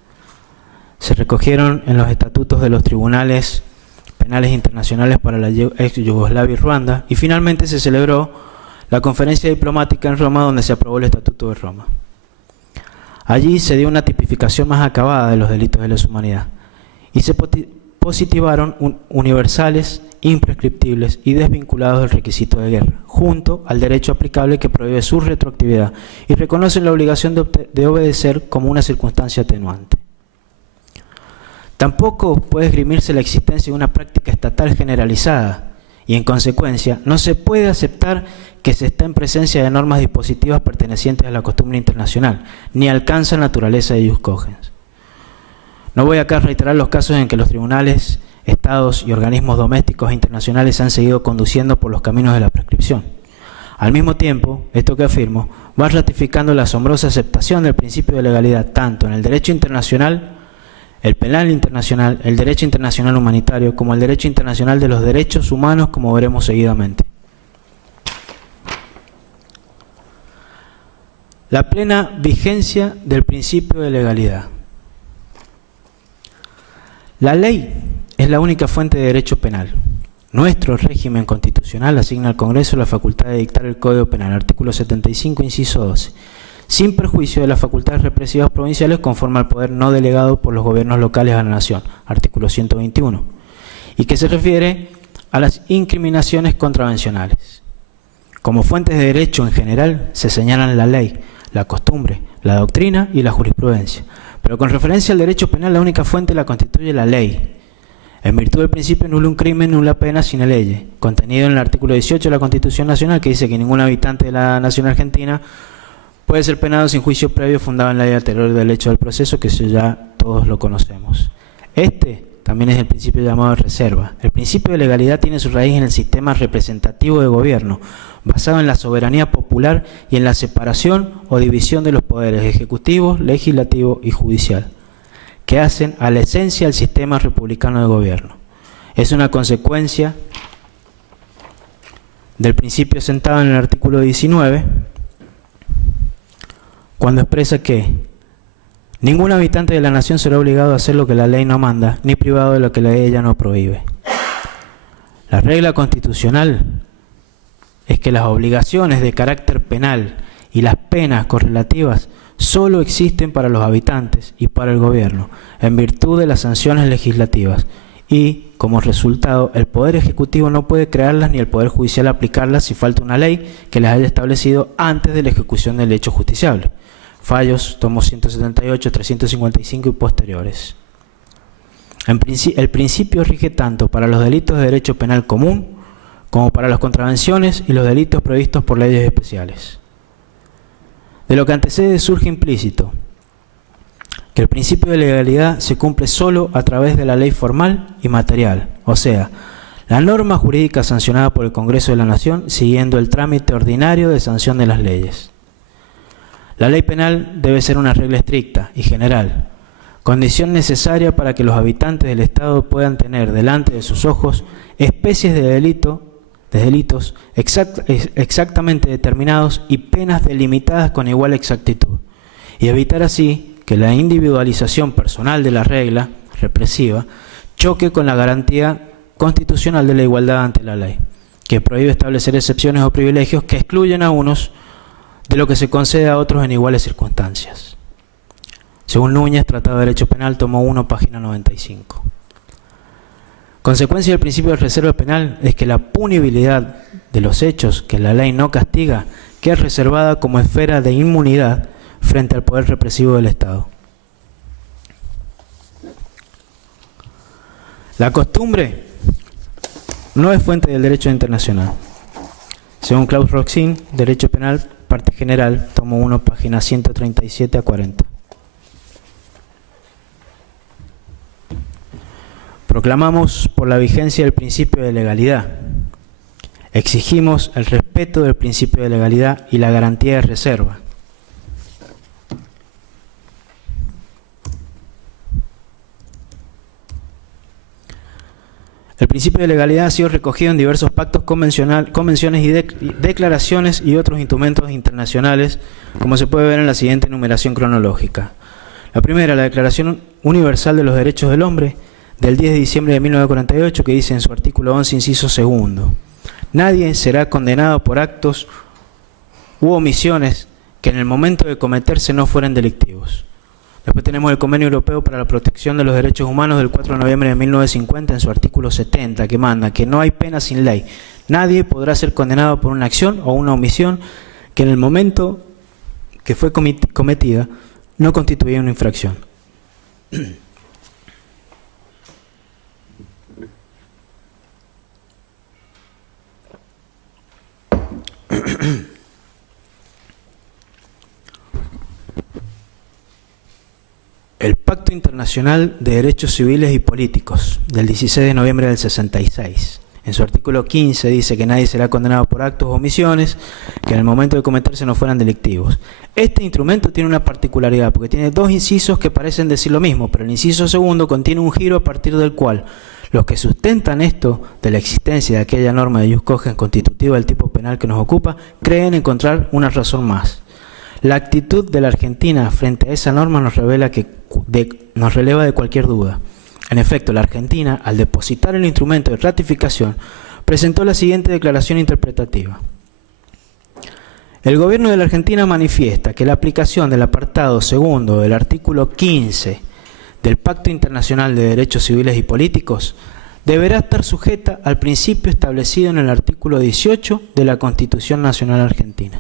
Se recogieron en los estatutos de los tribunales penales internacionales para la ex Yugoslavia y Ruanda, y finalmente se celebró la conferencia diplomática en Roma donde se aprobó el Estatuto de Roma. Allí se dio una tipificación más acabada de los delitos de lesa humanidad y se positivaron universales, imprescriptibles y desvinculados del requisito de guerra, junto al derecho aplicable que prohíbe su retroactividad y reconoce la obligación de obedecer como una circunstancia atenuante. Tampoco puede esgrimirse la existencia de una práctica estatal generalizada y, en consecuencia, no se puede aceptar que se está en presencia de normas dispositivas pertenecientes a la costumbre internacional, ni alcanza naturaleza de ius cogens. No voy acá a reiterar los casos en que los tribunales, estados y organismos domésticos e internacionales se han seguido conduciendo por los caminos de la prescripción. Al mismo tiempo, esto que afirmo va ratificando la asombrosa aceptación del principio de legalidad tanto en el derecho internacional, el penal internacional, el derecho internacional humanitario, como el derecho internacional de los derechos humanos, como veremos seguidamente. La plena vigencia del principio de legalidad. La ley es la única fuente de derecho penal. Nuestro régimen constitucional asigna al Congreso la facultad de dictar el Código Penal, artículo 75, inciso 12, sin perjuicio de las facultades represivas provinciales conforme al poder no delegado por los gobiernos locales a la nación, artículo 121, y que se refiere a las incriminaciones contravencionales. Como fuentes de derecho en general se señalan la ley, la costumbre, la doctrina y la jurisprudencia, pero con referencia al derecho penal la única fuente la constituye la ley, en virtud del principio nullum crimen nulla pena sine lege, contenido en el artículo 18 de la Constitución Nacional, que dice que ningún habitante de la nación argentina puede ser penado sin juicio previo fundado en la ley anterior del hecho del proceso, que eso ya todos lo conocemos. Este también es el principio llamado de reserva. El principio de legalidad tiene su raíz en el sistema representativo de gobierno, basado en la soberanía popular y en la separación o división de los poderes ejecutivo, legislativo y judicial, que hacen a la esencia el sistema republicano de gobierno. Es una consecuencia del principio sentado en el artículo 19, cuando expresa que ningún habitante de la nación será obligado a hacer lo que la ley no manda, ni privado de lo que la ley ella no prohíbe. La regla constitucional es que las obligaciones de carácter penal y las penas correlativas solo existen para los habitantes y para el gobierno, en virtud de las sanciones legislativas, y, como resultado, el Poder Ejecutivo no puede crearlas ni el Poder Judicial aplicarlas si falta una ley que las haya establecido antes de la ejecución del hecho justiciable. Fallos, tomos 178, 355 y posteriores. El principio rige tanto para los delitos de derecho penal común como para las contravenciones y los delitos previstos por leyes especiales. De lo que antecede surge implícito que el principio de legalidad se cumple solo a través de la ley formal y material, o sea, la norma jurídica sancionada por el Congreso de la Nación siguiendo el trámite ordinario de sanción de las leyes. La ley penal debe ser una regla estricta y general, condición necesaria para que los habitantes del Estado puedan tener delante de sus ojos especies de delitos exactamente determinados y penas delimitadas con igual exactitud, y evitar así que la individualización personal de la regla represiva choque con la garantía constitucional de la igualdad ante la ley, que prohíbe establecer excepciones o privilegios que excluyen a unos de lo que se concede a otros en iguales circunstancias. Según Núñez, Tratado de Derecho Penal, tomo 1, página 95. Consecuencia del principio de reserva penal es que la punibilidad de los hechos que la ley no castiga queda reservada como esfera de inmunidad frente al poder represivo del Estado. La costumbre no es fuente del derecho internacional. Según Klaus Roxin, Derecho Penal, parte general, tomo 1, página 137 a 40. Proclamamos por la vigencia del principio de legalidad. Exigimos el respeto del principio de legalidad y la garantía de reserva. El principio de legalidad ha sido recogido en diversos pactos, convenciones y declaraciones y otros instrumentos internacionales, como se puede ver en la siguiente enumeración cronológica. La primera, la Declaración Universal de los Derechos del Hombre, del 10 de diciembre de 1948, que dice en su artículo 11, inciso segundo: nadie será condenado por actos u omisiones que en el momento de cometerse no fueran delictivos. Después tenemos el Convenio Europeo para la Protección de los Derechos Humanos del 4 de noviembre de 1950, en su artículo 70, que manda que no hay pena sin ley. Nadie podrá ser condenado por una acción o una omisión que en el momento que fue cometida no constituía una infracción. El Pacto Internacional de Derechos Civiles y Políticos, del 16 de noviembre del 66. En su artículo 15 dice que nadie será condenado por actos o omisiones que en el momento de cometerse no fueran delictivos. Este instrumento tiene una particularidad, porque tiene dos incisos que parecen decir lo mismo, pero el inciso segundo contiene un giro a partir del cual los que sustentan esto de la existencia de aquella norma de jus cogens constitutiva del tipo penal que nos ocupa, creen encontrar una razón más. La actitud de la Argentina frente a esa norma nos releva de cualquier duda. En efecto, la Argentina, al depositar el instrumento de ratificación, presentó la siguiente declaración interpretativa. El gobierno de la Argentina manifiesta que la aplicación del apartado segundo del artículo 15 del Pacto Internacional de Derechos Civiles y Políticos deberá estar sujeta al principio establecido en el artículo 18 de la Constitución Nacional Argentina.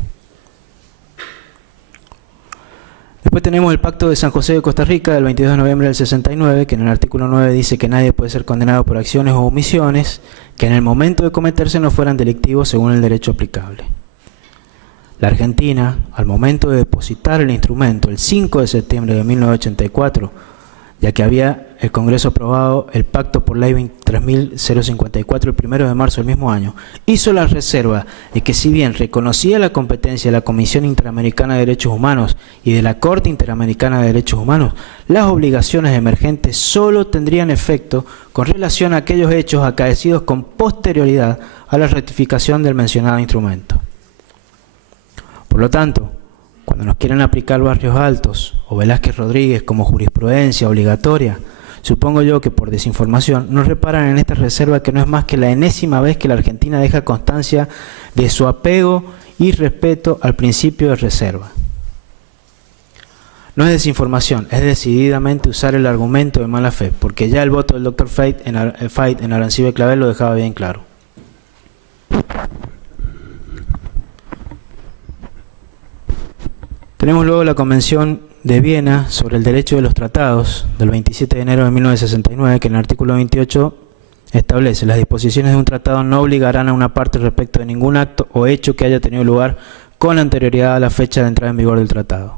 Después tenemos el Pacto de San José de Costa Rica del 22 de noviembre del 69, que en el artículo 9 dice que nadie puede ser condenado por acciones o omisiones que en el momento de cometerse no fueran delictivos según el derecho aplicable. La Argentina, al momento de depositar el instrumento, el 5 de septiembre de 1984, ya que había el Congreso aprobado el Pacto por Ley 3054 el 1 de marzo del mismo año, hizo la reserva de que si bien reconocía la competencia de la Comisión Interamericana de Derechos Humanos y de la Corte Interamericana de Derechos Humanos, las obligaciones emergentes solo tendrían efecto con relación a aquellos hechos acaecidos con posterioridad a la ratificación del mencionado instrumento. Por lo tanto, cuando nos quieren aplicar Barrios Altos o Velázquez Rodríguez como jurisprudencia obligatoria, supongo yo que por desinformación nos reparan en esta reserva que no es más que la enésima vez que la Argentina deja constancia de su apego y respeto al principio de reserva. No es desinformación, es decididamente usar el argumento de mala fe, porque ya el voto del Dr. Fait en Arancibia Clavel lo dejaba bien claro. Tenemos luego la Convención de Viena sobre el Derecho de los Tratados del 27 de enero de 1969, que en el artículo 28 establece: las disposiciones de un tratado no obligarán a una parte respecto de ningún acto o hecho que haya tenido lugar con anterioridad a la fecha de entrada en vigor del tratado.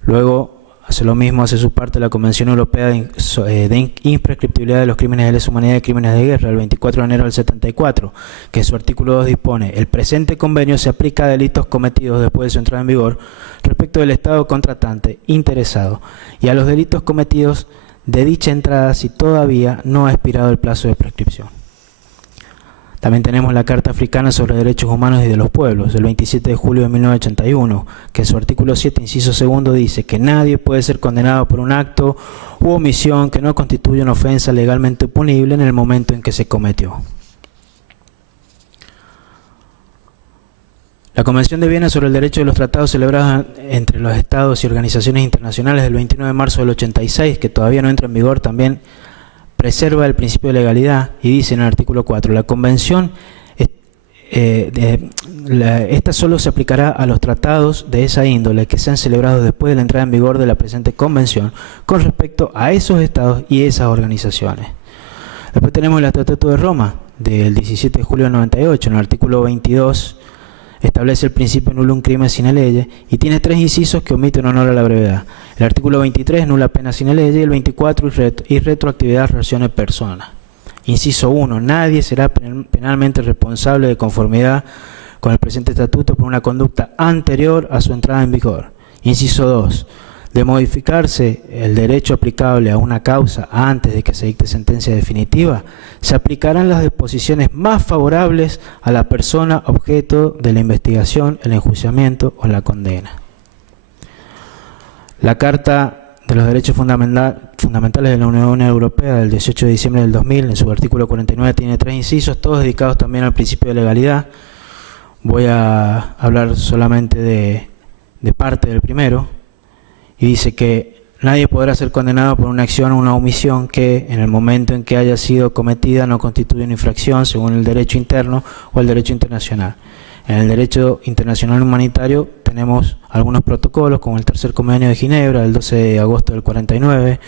Luego hace lo mismo, hace su parte la Convención Europea de Imprescriptibilidad de los Crímenes de Lesa Humanidad y Crímenes de Guerra, el 24 de enero del 74, que en su artículo 2 dispone: el presente convenio se aplica a delitos cometidos después de su entrada en vigor respecto del Estado contratante interesado y a los delitos cometidos de dicha entrada si todavía no ha expirado el plazo de prescripción. También tenemos la Carta Africana sobre Derechos Humanos y de los Pueblos, del 27 de julio de 1981, que en su artículo 7, inciso segundo, dice que nadie puede ser condenado por un acto u omisión que no constituya una ofensa legalmente punible en el momento en que se cometió. La Convención de Viena sobre el Derecho de los Tratados celebrados entre los Estados y organizaciones internacionales del 29 de marzo del 86, que todavía no entra en vigor, también preserva el principio de legalidad y dice en el artículo 4, la Convención esta solo se aplicará a los tratados de esa índole que sean celebrados después de la entrada en vigor de la presente Convención con respecto a esos estados y esas organizaciones. Después tenemos el Estatuto de Roma del 17 de julio del 98, en el artículo 22 establece el principio nullum crimen sine lege y tiene 3 incisos que omiten honor a la brevedad. El artículo 23, nulla pena sine lege, y el 24, y retroactividad relaciones personas. Inciso 1, nadie será penalmente responsable de conformidad con el presente estatuto por una conducta anterior a su entrada en vigor. Inciso 2, de modificarse el derecho aplicable a una causa antes de que se dicte sentencia definitiva, se aplicarán las disposiciones más favorables a la persona objeto de la investigación, el enjuiciamiento o la condena. La Carta de los Derechos Fundamentales de la Unión Europea del 18 de diciembre del 2000, en su artículo 49, tiene 3 incisos, todos dedicados también al principio de legalidad. Voy a hablar solamente de parte del primero. Y dice que nadie podrá ser condenado por una acción o una omisión que, en el momento en que haya sido cometida, no constituye una infracción según el derecho interno o el derecho internacional. En el derecho internacional humanitario tenemos algunos protocolos, como el Tercer Convenio de Ginebra, del 12 de agosto del 49,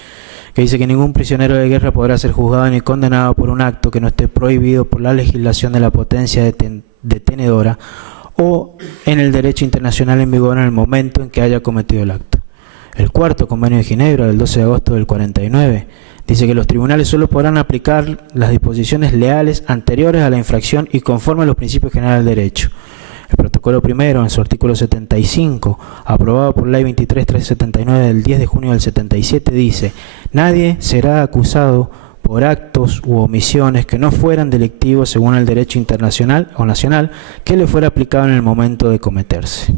que dice que ningún prisionero de guerra podrá ser juzgado ni condenado por un acto que no esté prohibido por la legislación de la potencia detenedora o en el derecho internacional en vigor en el momento en que haya cometido el acto. El Cuarto Convenio de Ginebra, del 12 de agosto del 49, dice que los tribunales solo podrán aplicar las disposiciones leales anteriores a la infracción y conforme a los principios generales del derecho. El protocolo primero, en su artículo 75, aprobado por Ley 23.379 del 10 de junio del 77, dice: nadie será acusado por actos u omisiones que no fueran delictivos según el derecho internacional o nacional que le fuera aplicado en el momento de cometerse.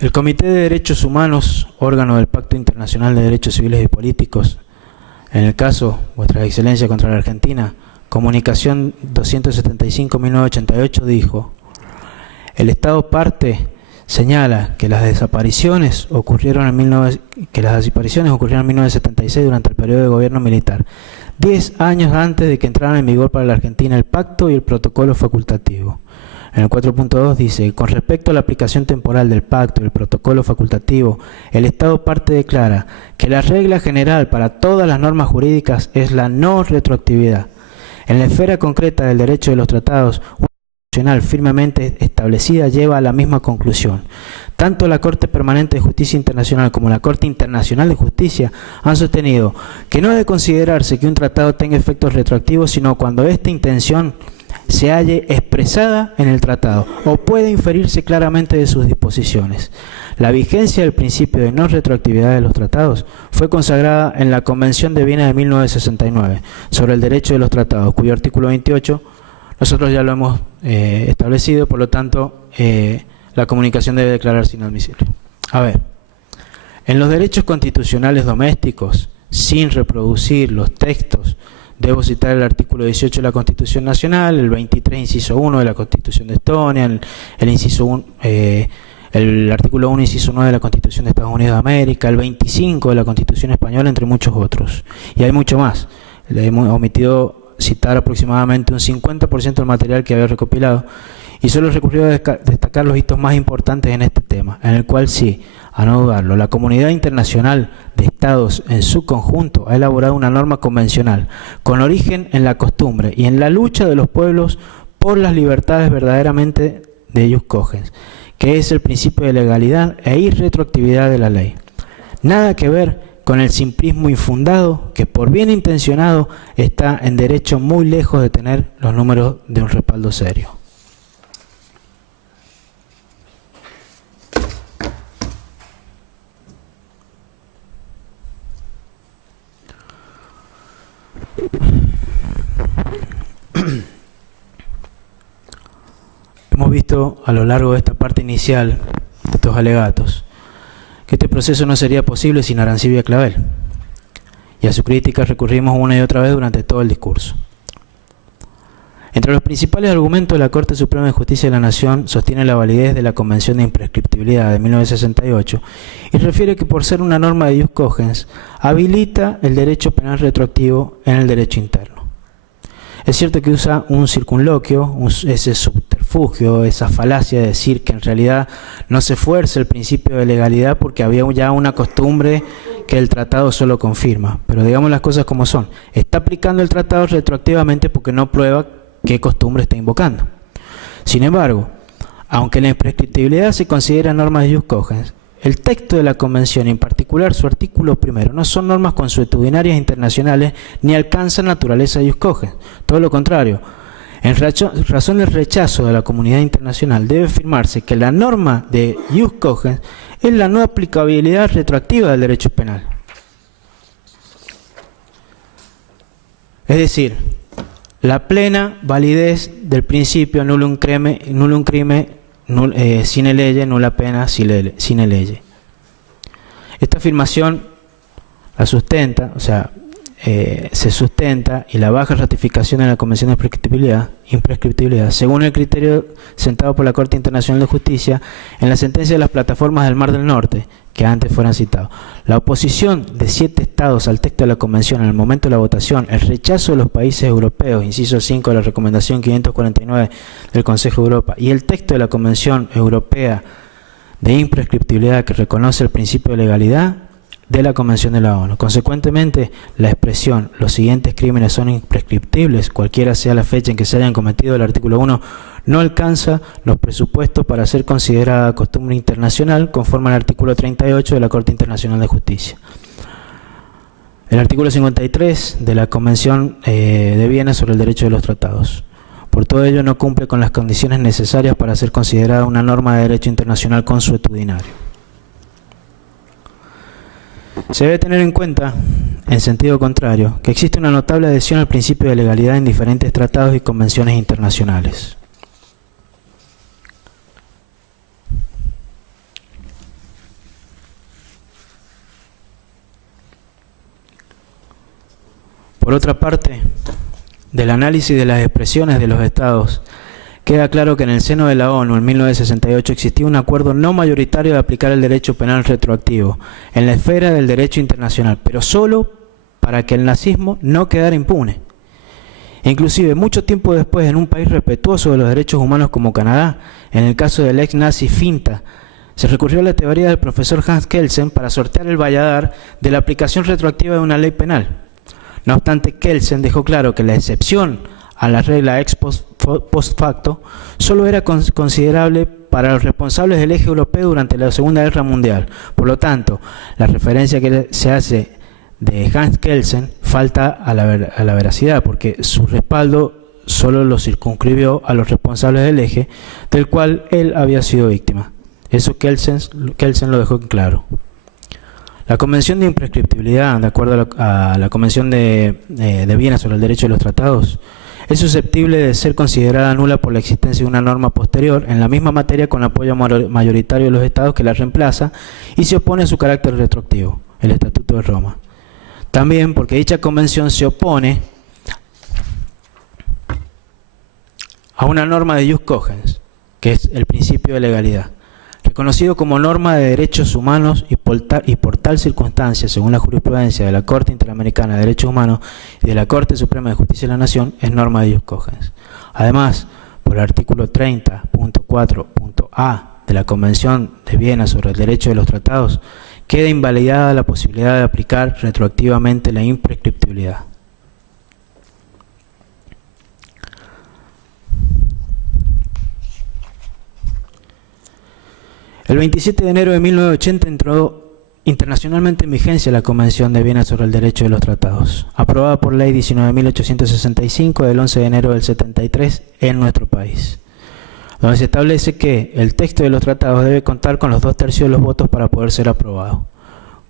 El Comité de Derechos Humanos, órgano del Pacto Internacional de Derechos Civiles y Políticos, en el caso, Vuestra Excelencia contra la Argentina, Comunicación 275-1988, dijo: el Estado parte señala que las desapariciones ocurrieron en 1976 durante el periodo de gobierno militar, 10 años antes de que entraran en vigor para la Argentina el pacto y el protocolo facultativo. En el 4.2 dice: con respecto a la aplicación temporal del pacto y el protocolo facultativo, el Estado parte declara que la regla general para todas las normas jurídicas es la no retroactividad. En la esfera concreta del derecho de los tratados, una nacional firmemente establecida lleva a la misma conclusión. Tanto la Corte Permanente de Justicia Internacional como la Corte Internacional de Justicia han sostenido que no debe considerarse que un tratado tenga efectos retroactivos, sino cuando esta intención se halle expresada en el tratado o puede inferirse claramente de sus disposiciones. La vigencia del principio de no retroactividad de los tratados fue consagrada en la Convención de Viena de 1969 sobre el derecho de los tratados, cuyo artículo 28 nosotros ya lo hemos establecido, por lo tanto la comunicación debe declararse inadmisible. A ver, en los derechos constitucionales domésticos, sin reproducir los textos, debo citar el artículo 18 de la Constitución Nacional, el 23, inciso 1 de la Constitución de Estonia, el artículo 1, inciso 9 de la Constitución de Estados Unidos de América, el 25 de la Constitución Española, entre muchos otros. Y hay mucho más. Le hemos omitido citar aproximadamente un 50% del material que había recopilado, y solo he recurrido a destacar los hitos más importantes en este tema, en el cual sí, a no dudarlo, la comunidad internacional de estados en su conjunto ha elaborado una norma convencional con origen en la costumbre y en la lucha de los pueblos por las libertades verdaderamente de ius cogens, que es el principio de legalidad e irretroactividad de la ley. Nada que ver con el simplismo infundado que, por bien intencionado, está en derecho muy lejos de tener los números de un respaldo serio. Hemos visto a lo largo de esta parte inicial de estos alegatos que este proceso no sería posible sin Arancibia Clavel, y a su crítica recurrimos una y otra vez durante todo el discurso. Entre los principales argumentos, la Corte Suprema de Justicia de la Nación sostiene la validez de la Convención de Imprescriptibilidad de 1968 y refiere que, por ser una norma de ius cogens, habilita el derecho penal retroactivo en el derecho interno. Es cierto que usa un circunloquio, ese subterfugio, esa falacia de decir que en realidad no se fuerza el principio de legalidad porque había ya una costumbre que el tratado solo confirma. Pero digamos las cosas como son. Está aplicando el tratado retroactivamente porque no prueba qué costumbre está invocando. Sin embargo, aunque la imprescriptibilidad se considera norma de ius cogens, el texto de la Convención, en particular su artículo primero, no son normas consuetudinarias internacionales ni alcanzan naturaleza de ius cogens. Todo lo contrario, en razón del rechazo de la comunidad internacional, debe afirmarse que la norma de ius cogens es la no aplicabilidad retroactiva del derecho penal. Es decir, la plena validez del principio nullum crimen sine lege, nulla pena sine lege. Esta afirmación la sustenta, se sustenta, y la baja ratificación en la Convención de Imprescriptibilidad, según el criterio sentado por la Corte Internacional de Justicia en la sentencia de las plataformas del Mar del Norte, que antes fueran citados. La oposición de 7 estados al texto de la Convención en el momento de la votación, el rechazo de los países europeos, inciso 5 de la recomendación 549 del Consejo de Europa, y el texto de la Convención Europea de Imprescriptibilidad que reconoce el principio de legalidad de la Convención de la ONU. Consecuentemente, la expresión "los siguientes crímenes son imprescriptibles", cualquiera sea la fecha en que se hayan cometido, el artículo 1 no alcanza los presupuestos para ser considerada costumbre internacional conforme al artículo 38 de la Corte Internacional de Justicia. El artículo 53 de la Convención de Viena sobre el derecho de los tratados. Por todo ello, no cumple con las condiciones necesarias para ser considerada una norma de derecho internacional consuetudinario. Se debe tener en cuenta, en sentido contrario, que existe una notable adhesión al principio de legalidad en diferentes tratados y convenciones internacionales. Por otra parte, del análisis de las expresiones de los estados, queda claro que en el seno de la ONU en 1968 existía un acuerdo no mayoritario de aplicar el derecho penal retroactivo en la esfera del derecho internacional, pero solo para que el nazismo no quedara impune. Inclusive, mucho tiempo después, en un país respetuoso de los derechos humanos como Canadá, en el caso del ex nazi Finta, se recurrió a la teoría del profesor Hans Kelsen para sortear el valladar de la aplicación retroactiva de una ley penal. No obstante, Kelsen dejó claro que la excepción a la regla ex post facto, solo era considerable para los responsables del eje europeo durante la Segunda Guerra Mundial. Por lo tanto, la referencia que se hace de Hans Kelsen falta a la veracidad, porque su respaldo solo lo circunscribió a los responsables del eje, del cual él había sido víctima. Eso Kelsen lo dejó en claro. La Convención de Imprescriptibilidad, de acuerdo a la Convención de Viena sobre el Derecho de los Tratados, es susceptible de ser considerada nula por la existencia de una norma posterior en la misma materia con apoyo mayoritario de los estados que la reemplaza y se opone a su carácter retroactivo, el Estatuto de Roma. También porque dicha convención se opone a una norma de jus cogens, que es el principio de legalidad, reconocido como norma de derechos humanos y por tal circunstancia, según la jurisprudencia de la Corte Interamericana de Derechos Humanos y de la Corte Suprema de Justicia de la Nación, es norma de jus cogens. Además, por el artículo 30.4.a de la Convención de Viena sobre el Derecho de los Tratados, queda invalidada la posibilidad de aplicar retroactivamente la imprescriptibilidad. El 27 de enero de 1980 entró internacionalmente en vigencia la Convención de Viena sobre el Derecho de los Tratados, aprobada por Ley 19.865 del 11 de enero del 73 en nuestro país, donde se establece que el texto de los tratados debe contar con los 2/3 de los votos para poder ser aprobado,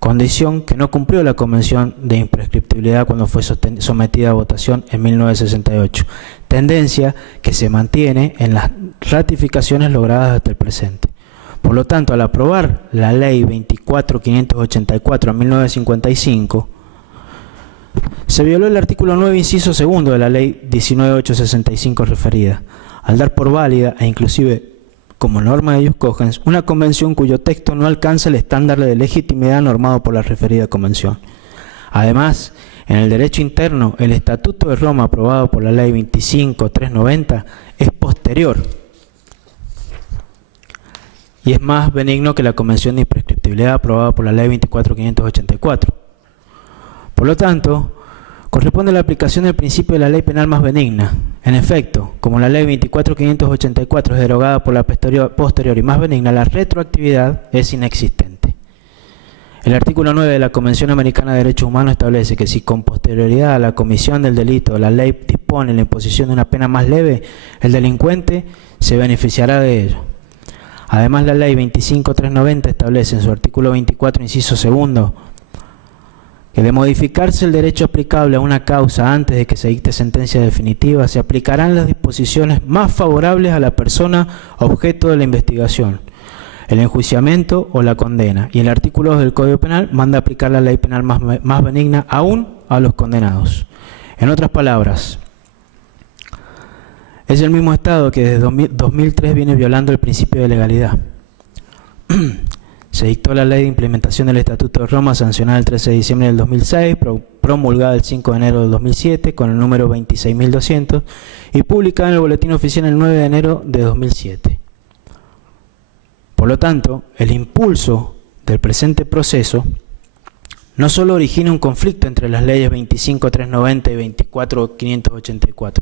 condición que no cumplió la Convención de Imprescriptibilidad cuando fue sometida a votación en 1968, tendencia que se mantiene en las ratificaciones logradas hasta el presente. Por lo tanto, al aprobar la Ley 24.584 en 1955, se violó el artículo 9, inciso segundo de la Ley 19.865 referida, al dar por válida e inclusive como norma de jus cogens una convención cuyo texto no alcanza el estándar de legitimidad normado por la referida convención. Además, en el derecho interno, el Estatuto de Roma aprobado por la Ley 25.390 es posterior y es más benigno que la Convención de Imprescriptibilidad aprobada por la Ley 24.584. Por lo tanto, corresponde a la aplicación del principio de la ley penal más benigna. En efecto, como la Ley 24.584 es derogada por la posterior y más benigna, la retroactividad es inexistente. El artículo 9 de la Convención Americana de Derechos Humanos establece que si con posterioridad a la comisión del delito la ley dispone la imposición de una pena más leve, el delincuente se beneficiará de ello. Además, la Ley 25.390 establece en su artículo 24, inciso segundo, que de modificarse el derecho aplicable a una causa antes de que se dicte sentencia definitiva, se aplicarán las disposiciones más favorables a la persona objeto de la investigación, el enjuiciamiento o la condena. Y el artículo 2 del Código Penal manda aplicar la ley penal más benigna aún a los condenados. En otras palabras, es el mismo Estado que desde 2003 viene violando el principio de legalidad. Se dictó la Ley de Implementación del Estatuto de Roma, sancionada el 13 de diciembre del 2006, promulgada el 5 de enero del 2007 con el número 26.200 y publicada en el Boletín Oficial el 9 de enero de 2007. Por lo tanto, el impulso del presente proceso no solo origina un conflicto entre las leyes 25.390 y 24.584,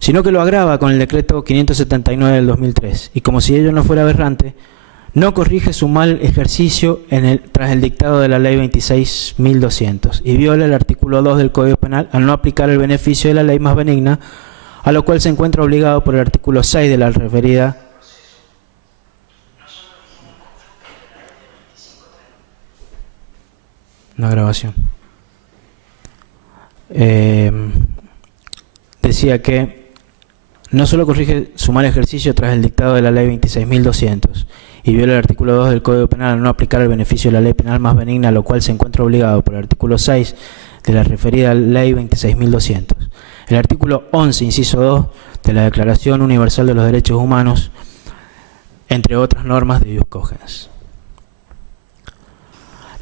sino que lo agrava con el decreto 579 del 2003, y como si ello no fuera aberrante, no corrige su mal ejercicio tras el dictado de la Ley 26.200 y viola el artículo 2 del Código Penal al no aplicar el beneficio de la ley más benigna, a lo cual se encuentra obligado por el artículo 6 de la referida una grabación. Decía que no solo corrige su mal ejercicio tras el dictado de la Ley 26.200 y viola el artículo 2 del Código Penal al no aplicar el beneficio de la ley penal más benigna, a lo cual se encuentra obligado por el artículo 6 de la referida Ley 26.200. El artículo 11, inciso 2 de la Declaración Universal de los Derechos Humanos, entre otras normas de jus cogens.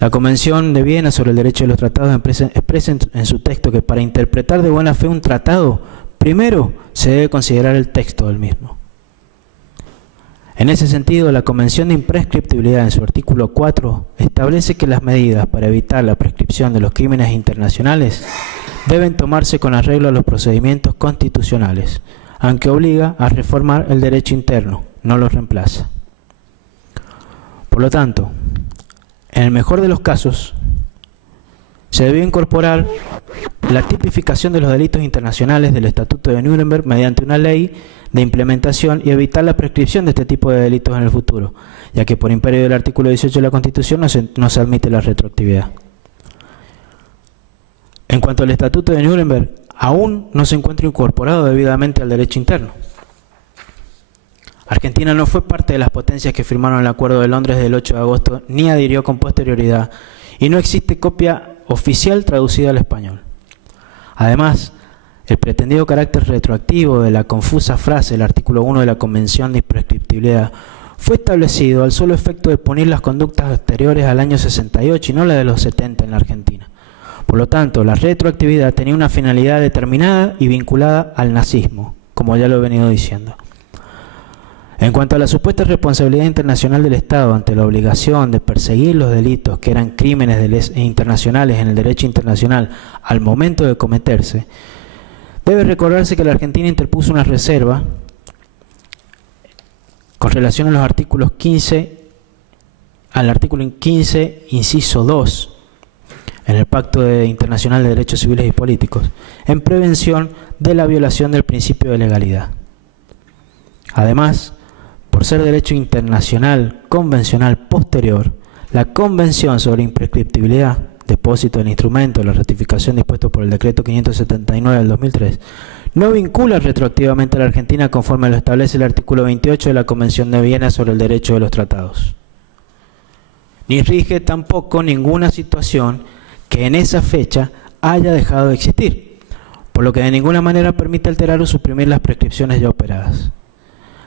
La Convención de Viena sobre el Derecho de los Tratados expresa en su texto que para interpretar de buena fe un tratado, primero se debe considerar el texto del mismo. En ese sentido, la Convención de Imprescriptibilidad en su artículo 4 establece que las medidas para evitar la prescripción de los crímenes internacionales deben tomarse con arreglo a los procedimientos constitucionales, aunque obliga a reformar el derecho interno, no lo reemplaza. Por lo tanto, en el mejor de los casos, se debió incorporar la tipificación de los delitos internacionales del Estatuto de Nuremberg mediante una ley de implementación y evitar la prescripción de este tipo de delitos en el futuro, ya que por imperio del artículo 18 de la Constitución no se admite la retroactividad. En cuanto al Estatuto de Nuremberg, aún no se encuentra incorporado debidamente al derecho interno. Argentina no fue parte de las potencias que firmaron el Acuerdo de Londres del 8 de agosto, ni adhirió con posterioridad, y no existe copia oficial traducida al español. Además, el pretendido carácter retroactivo de la confusa frase del artículo 1 de la Convención de Imprescriptibilidad fue establecido al solo efecto de punir las conductas anteriores al año 68 y no la de los 70 en la Argentina. Por lo tanto, la retroactividad tenía una finalidad determinada y vinculada al nazismo, como ya lo he venido diciendo. En cuanto a la supuesta responsabilidad internacional del Estado ante la obligación de perseguir los delitos que eran crímenes internacionales en el derecho internacional al momento de cometerse, debe recordarse que la Argentina interpuso una reserva con relación a los artículos 15, al artículo 15, inciso 2, en el Pacto Internacional de Derechos Civiles y Políticos, en prevención de la violación del principio de legalidad. Además, por ser derecho internacional convencional posterior, la Convención sobre Imprescriptibilidad, depósito del instrumento de la ratificación dispuesto por el Decreto 579 del 2003, no vincula retroactivamente a la Argentina conforme lo establece el artículo 28 de la Convención de Viena sobre el derecho de los tratados. Ni rige tampoco ninguna situación que en esa fecha haya dejado de existir, por lo que de ninguna manera permite alterar o suprimir las prescripciones ya operadas.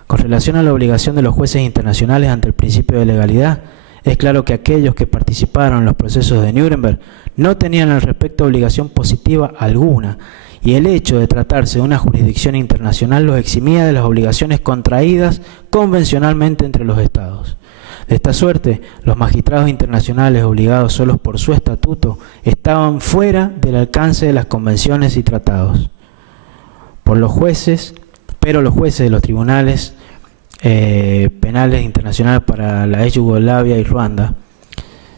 Con relación a la obligación de los jueces internacionales ante el principio de legalidad, es claro que aquellos que participaron en los procesos de Nuremberg no tenían al respecto obligación positiva alguna, y el hecho de tratarse de una jurisdicción internacional los eximía de las obligaciones contraídas convencionalmente entre los Estados. De esta suerte, los magistrados internacionales obligados solos por su estatuto estaban fuera del alcance de las convenciones y tratados. Pero los jueces de los tribunales penales internacionales para la ex Yugoslavia y Ruanda,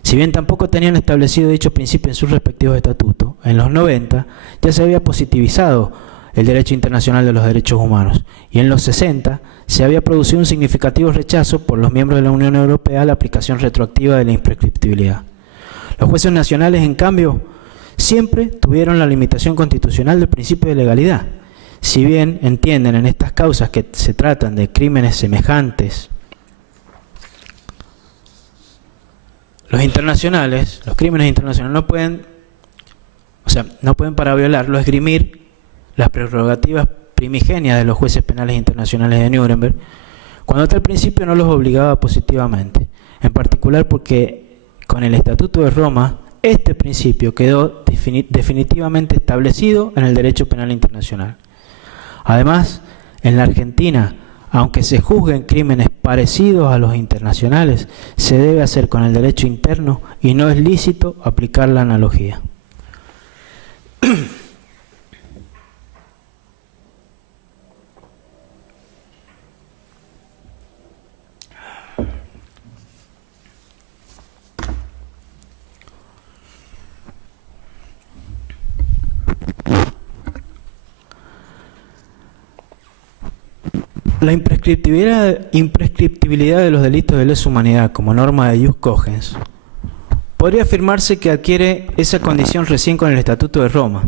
si bien tampoco tenían establecido dicho principio en sus respectivos estatutos, en los 90 ya se había positivizado el derecho internacional de los derechos humanos, y en los 60 se había producido un significativo rechazo por los miembros de la Unión Europea a la aplicación retroactiva de la imprescriptibilidad. Los jueces nacionales, en cambio, siempre tuvieron la limitación constitucional del principio de legalidad. Si bien entienden en estas causas que se tratan de crímenes semejantes, los crímenes internacionales no pueden para violarlo esgrimir las prerrogativas primigenias de los jueces penales internacionales de Nuremberg, cuando tal principio no los obligaba positivamente, en particular porque con el Estatuto de Roma este principio quedó definitivamente establecido en el derecho penal internacional. Además, en la Argentina, aunque se juzguen crímenes parecidos a los internacionales, se debe hacer con el derecho interno y no es lícito aplicar la analogía. La imprescriptibilidad de los delitos de lesa humanidad como norma de ius cogens podría afirmarse que adquiere esa condición recién con el Estatuto de Roma,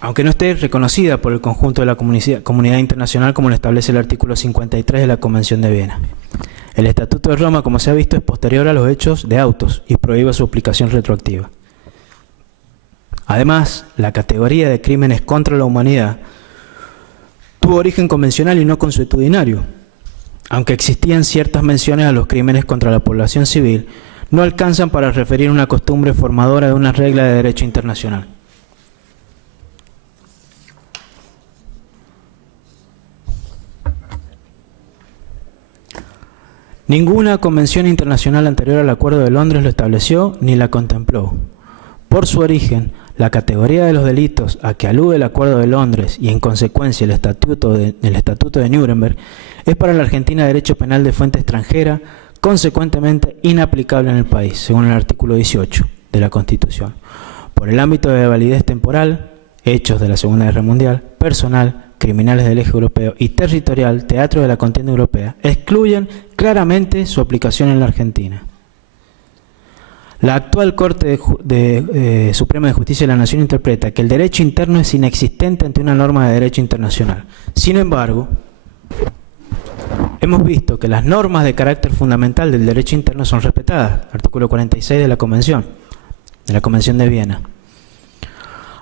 aunque no esté reconocida por el conjunto de la comunidad internacional como lo establece el artículo 53 de la Convención de Viena. El Estatuto de Roma, como se ha visto, es posterior a los hechos de autos y prohíbe su aplicación retroactiva. Además, la categoría de crímenes contra la humanidad tuvo origen convencional y no consuetudinario. Aunque existían ciertas menciones a los crímenes contra la población civil, no alcanzan para referir una costumbre formadora de una regla de derecho internacional. Ninguna convención internacional anterior al Acuerdo de Londres lo estableció ni la contempló. Por su origen, La categoría de los delitos a que alude el Acuerdo de Londres y en consecuencia el Estatuto de Nuremberg es para la Argentina derecho penal de fuente extranjera, consecuentemente inaplicable en el país, según el artículo 18 de la Constitución, por el ámbito de validez temporal, hechos de la Segunda Guerra Mundial, personal, criminales del eje europeo y territorial, teatro de la contienda europea, excluyen claramente su aplicación en la Argentina. La actual Corte Suprema de Justicia de la Nación interpreta que el derecho interno es inexistente ante una norma de derecho internacional. Sin embargo, hemos visto que las normas de carácter fundamental del derecho interno son respetadas, artículo 46 de la Convención de Viena.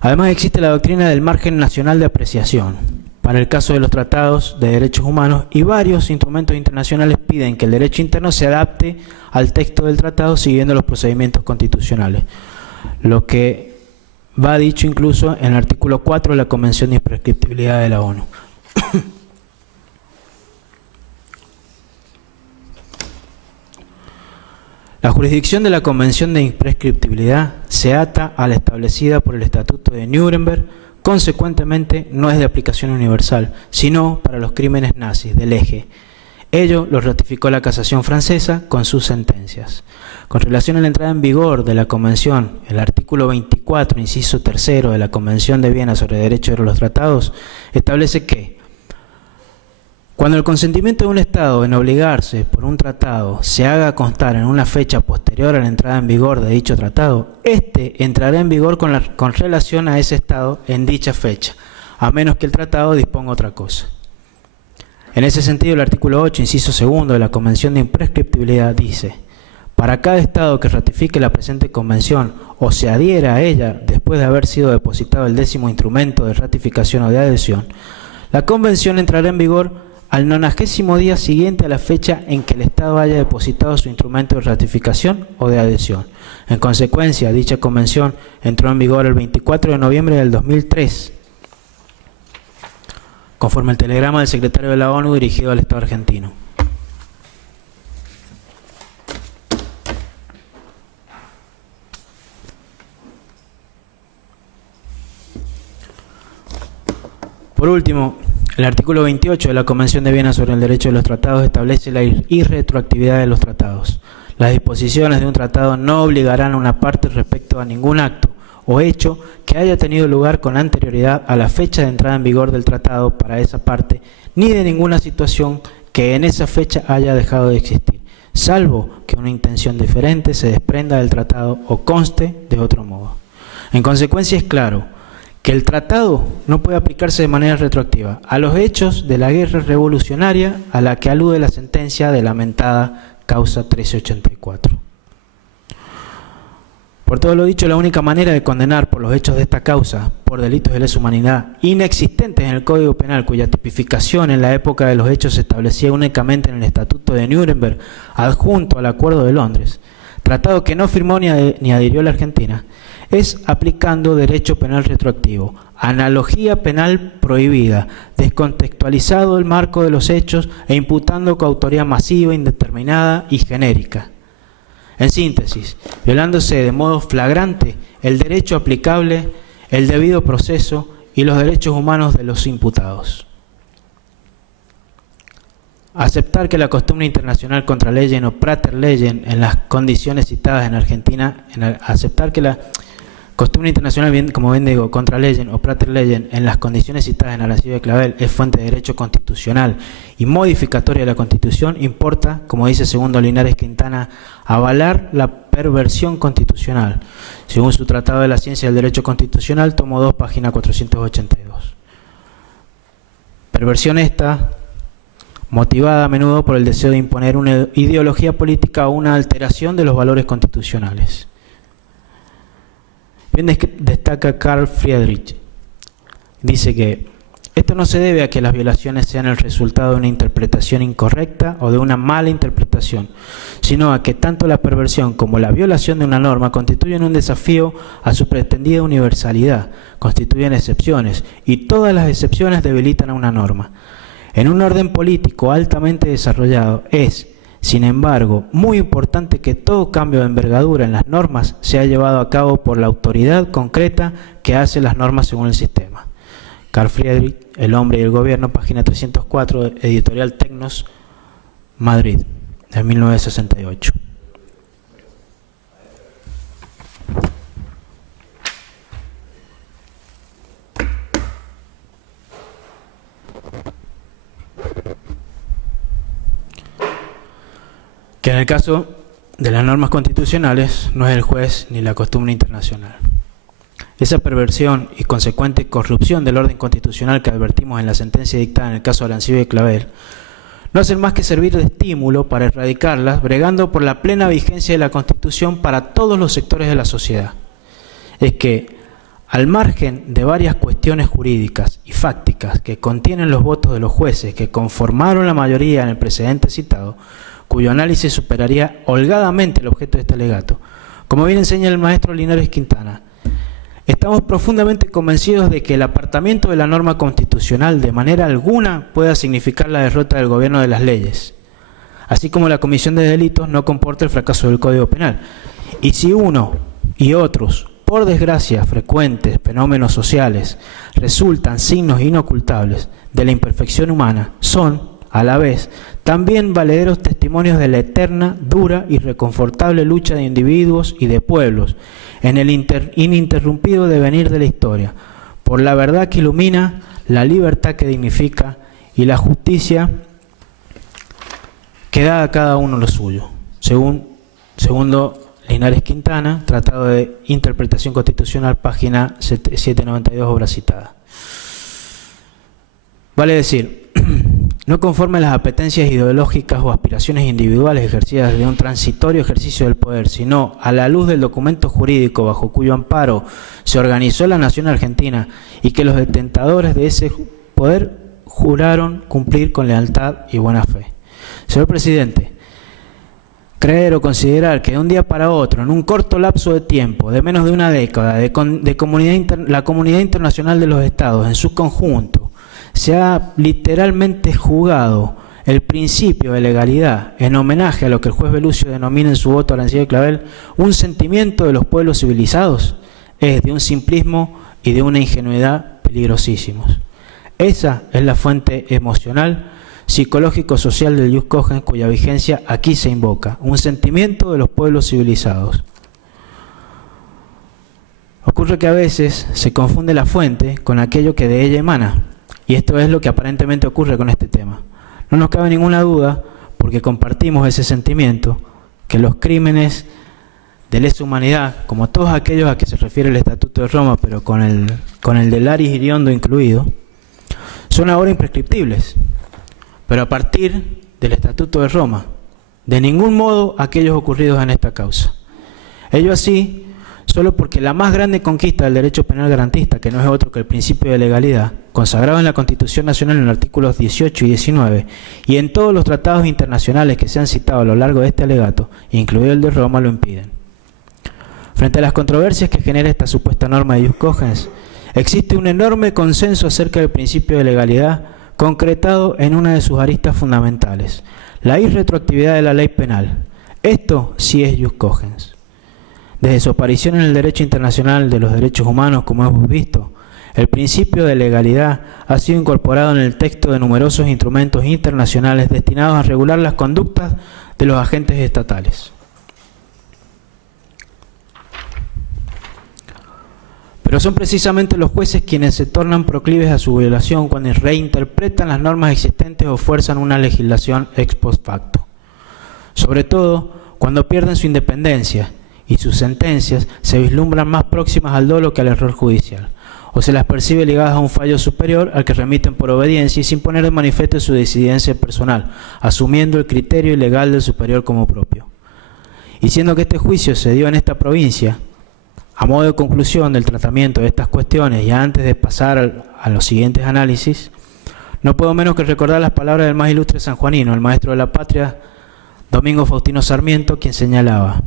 Además existe la doctrina del margen nacional de apreciación para el caso de los tratados de derechos humanos y varios instrumentos internacionales piden que el derecho interno se adapte al texto del tratado siguiendo los procedimientos constitucionales, lo que va dicho incluso en el artículo 4 de la Convención de Imprescriptibilidad de la ONU. La jurisdicción de la Convención de Imprescriptibilidad se ata a la establecida por el Estatuto de Nuremberg, consecuentemente no es de aplicación universal, sino para los crímenes nazis del eje. Ello lo ratificó la Casación francesa con sus sentencias. Con relación a la entrada en vigor de la Convención, el artículo 24, inciso 3 de la Convención de Viena sobre Derecho de los Tratados, establece que cuando el consentimiento de un Estado en obligarse por un tratado se haga constar en una fecha posterior a la entrada en vigor de dicho tratado, éste entrará en vigor con relación a ese Estado en dicha fecha, a menos que el tratado disponga otra cosa. En ese sentido, el artículo 8, inciso 2 de la Convención de Imprescriptibilidad dice: para cada Estado que ratifique la presente Convención o se adhiera a ella después de haber sido depositado el 10º instrumento de ratificación o de adhesión, la Convención entrará en vigor al 90º día siguiente a la fecha en que el Estado haya depositado su instrumento de ratificación o de adhesión. En consecuencia, dicha convención entró en vigor el 24 de noviembre del 2003, conforme al telegrama del secretario de la ONU dirigido al Estado argentino. Por último, el artículo 28 de la Convención de Viena sobre el Derecho de los Tratados establece la irretroactividad de los tratados. Las disposiciones de un tratado no obligarán a una parte respecto a ningún acto o hecho que haya tenido lugar con anterioridad a la fecha de entrada en vigor del tratado para esa parte, ni de ninguna situación que en esa fecha haya dejado de existir, salvo que una intención diferente se desprenda del tratado o conste de otro modo. En consecuencia, es claro que el tratado no puede aplicarse de manera retroactiva a los hechos de la guerra revolucionaria a la que alude la sentencia de la lamentada causa 1384. Por todo lo dicho, la única manera de condenar por los hechos de esta causa por delitos de lesa humanidad inexistentes en el Código Penal, cuya tipificación en la época de los hechos se establecía únicamente en el Estatuto de Nuremberg adjunto al Acuerdo de Londres, tratado que no firmó ni adhirió la Argentina, es aplicando derecho penal retroactivo, analogía penal prohibida, descontextualizado el marco de los hechos e imputando coautoría masiva, indeterminada y genérica. En síntesis, violándose de modo flagrante el derecho aplicable, el debido proceso y los derechos humanos de los imputados. Aceptar que la costumbre internacional contra leyes o praterlegen en las condiciones citadas en Argentina, aceptar que la costumbre internacional, como bien digo, contra leyes o praterlegen en las condiciones citadas en el archivo de Clavel es fuente de derecho constitucional y modificatoria de la Constitución, importa, como dice segundo Linares Quintana, avalar la perversión constitucional, según su Tratado de la Ciencia del Derecho Constitucional, tomo 2, página 482. Perversión esta motivada a menudo por el deseo de imponer una ideología política o una alteración de los valores constitucionales. Bien destaca Carl Friedrich, dice que esto no se debe a que las violaciones sean el resultado de una interpretación incorrecta o de una mala interpretación, sino a que tanto la perversión como la violación de una norma constituyen un desafío a su pretendida universalidad, constituyen excepciones, y todas las excepciones debilitan a una norma. En un orden político altamente desarrollado es, Sin embargo, muy importante que todo cambio de envergadura en las normas sea llevado a cabo por la autoridad concreta que hace las normas según el sistema. Carl Friedrich, El hombre y el gobierno, página 304, editorial Tecnos, Madrid, de 1968. Que en el caso de las normas constitucionales no es el juez ni la costumbre internacional. Esa perversión y consecuente corrupción del orden constitucional que advertimos en la sentencia dictada en el caso de Arancibia y Clavel no hacen más que servir de estímulo para erradicarlas, bregando por la plena vigencia de la Constitución para todos los sectores de la sociedad. Es que, al margen de varias cuestiones jurídicas y fácticas que contienen los votos de los jueces que conformaron la mayoría en el precedente citado, cuyo análisis superaría holgadamente el objeto de este alegato, como bien enseña el maestro Linares Quintana, estamos profundamente convencidos de que el apartamiento de la norma constitucional de manera alguna pueda significar la derrota del gobierno de las leyes, así como la comisión de delitos no comporta el fracaso del Código Penal. Y si uno y otros, por desgracia, frecuentes fenómenos sociales resultan signos inocultables de la imperfección humana, son, a la vez, también valederos testimonios de la eterna, dura y reconfortable lucha de individuos y de pueblos en el ininterrumpido devenir de la historia, por la verdad que ilumina, la libertad que dignifica y la justicia que da a cada uno lo suyo. Segundo Linares Quintana, Tratado de Interpretación Constitucional, página 792, obra citada. Vale decir, no conforme a las apetencias ideológicas o aspiraciones individuales ejercidas de un transitorio ejercicio del poder, sino a la luz del documento jurídico bajo cuyo amparo se organizó la nación argentina y que los detentadores de ese poder juraron cumplir con lealtad y buena fe. Señor Presidente, creer o considerar que de un día para otro, en un corto lapso de tiempo, de menos de una década, la comunidad internacional de los estados en su conjunto, se ha literalmente jugado el principio de legalidad en homenaje a lo que el juez Belucio denomina en su voto a Arancibia y Clavel un sentimiento de los pueblos civilizados, es de un simplismo y de una ingenuidad peligrosísimos. Esa es la fuente emocional, psicológico-social del Ius Cogens, cuya vigencia aquí se invoca, un sentimiento de los pueblos civilizados. Ocurre que a veces se confunde la fuente con aquello que de ella emana, y esto es lo que aparentemente ocurre con este tema. No nos cabe ninguna duda, porque compartimos ese sentimiento, que los crímenes de lesa humanidad, como todos aquellos a que se refiere el Estatuto de Roma, pero con el de Laris Iriondo incluido, son ahora imprescriptibles. Pero a partir del Estatuto de Roma, de ningún modo aquellos ocurridos en esta causa. Ello así, solo porque la más grande conquista del derecho penal garantista, que no es otro que el principio de legalidad, consagrado en la Constitución Nacional en los artículos 18 y 19, y en todos los tratados internacionales que se han citado a lo largo de este alegato, incluido el de Roma, lo impiden. Frente a las controversias que genera esta supuesta norma de Ius Cogens, existe un enorme consenso acerca del principio de legalidad concretado en una de sus aristas fundamentales, la irretroactividad de la ley penal. Esto sí es Ius Cogens. Desde su aparición en el derecho internacional de los derechos humanos, como hemos visto, el principio de legalidad ha sido incorporado en el texto de numerosos instrumentos internacionales destinados a regular las conductas de los agentes estatales. Pero son precisamente los jueces quienes se tornan proclives a su violación cuando reinterpretan las normas existentes o fuerzan una legislación ex post facto. Sobre todo cuando pierden su independencia y sus sentencias se vislumbran más próximas al dolo que al error judicial, o se las percibe ligadas a un fallo superior al que remiten por obediencia y sin poner de manifiesto su disidencia personal, asumiendo el criterio ilegal del superior como propio. Y siendo que este juicio se dio en esta provincia, a modo de conclusión del tratamiento de estas cuestiones y antes de pasar a los siguientes análisis, no puedo menos que recordar las palabras del más ilustre sanjuanino, el maestro de la patria, Domingo Faustino Sarmiento, quien señalaba: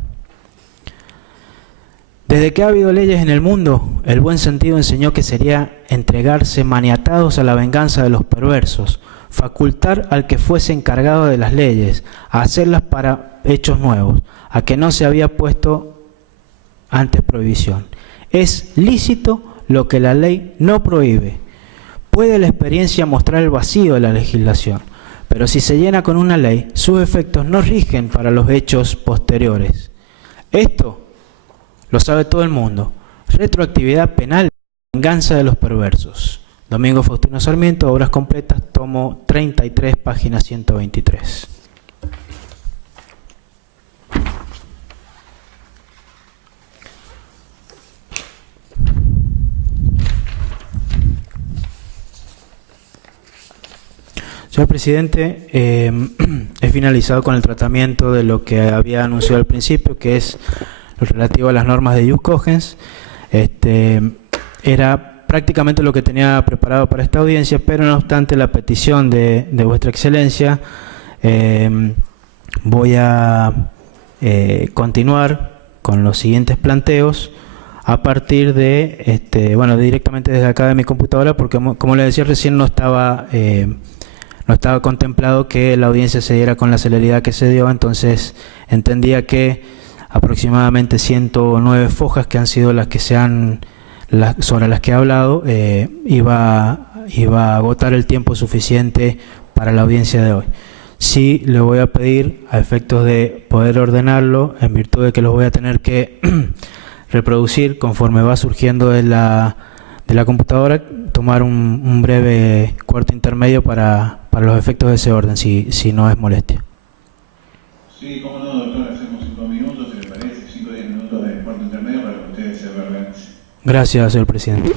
desde que ha habido leyes en el mundo, el buen sentido enseñó que sería entregarse maniatados a la venganza de los perversos, facultar al que fuese encargado de las leyes a hacerlas para hechos nuevos, a que no se había puesto antes prohibición. Es lícito lo que la ley no prohíbe. Puede la experiencia mostrar el vacío de la legislación, pero si se llena con una ley, sus efectos no rigen para los hechos posteriores. Esto lo sabe todo el mundo. Retroactividad penal, venganza de los perversos. Domingo Faustino Sarmiento, Obras Completas, tomo 33, página 123. Señor presidente, he finalizado con el tratamiento de lo que había anunciado al principio, que es lo relativo a las normas de Ius Cogens. Era prácticamente lo que tenía preparado para esta audiencia, pero no obstante la petición de vuestra excelencia, voy a continuar con los siguientes planteos a partir de, directamente desde acá de mi computadora, porque como le decía recién, no estaba contemplado que la audiencia se diera con la celeridad que se dio. Entonces entendía que aproximadamente 109 fojas, que han sido las que sobre las que he hablado, iba a agotar el tiempo suficiente para la audiencia de hoy. Sí le voy a pedir, a efectos de poder ordenarlo, en virtud de que los voy a tener que reproducir conforme va surgiendo de la computadora, tomar un breve corte intermedio para los efectos de ese orden, si no es molestia. Sí, cómo no, doctor, hacemos 5 minutos, si le parece, 5 o 10 minutos de corte intermedio para que ustedes se reorganicen. Gracias, señor presidente.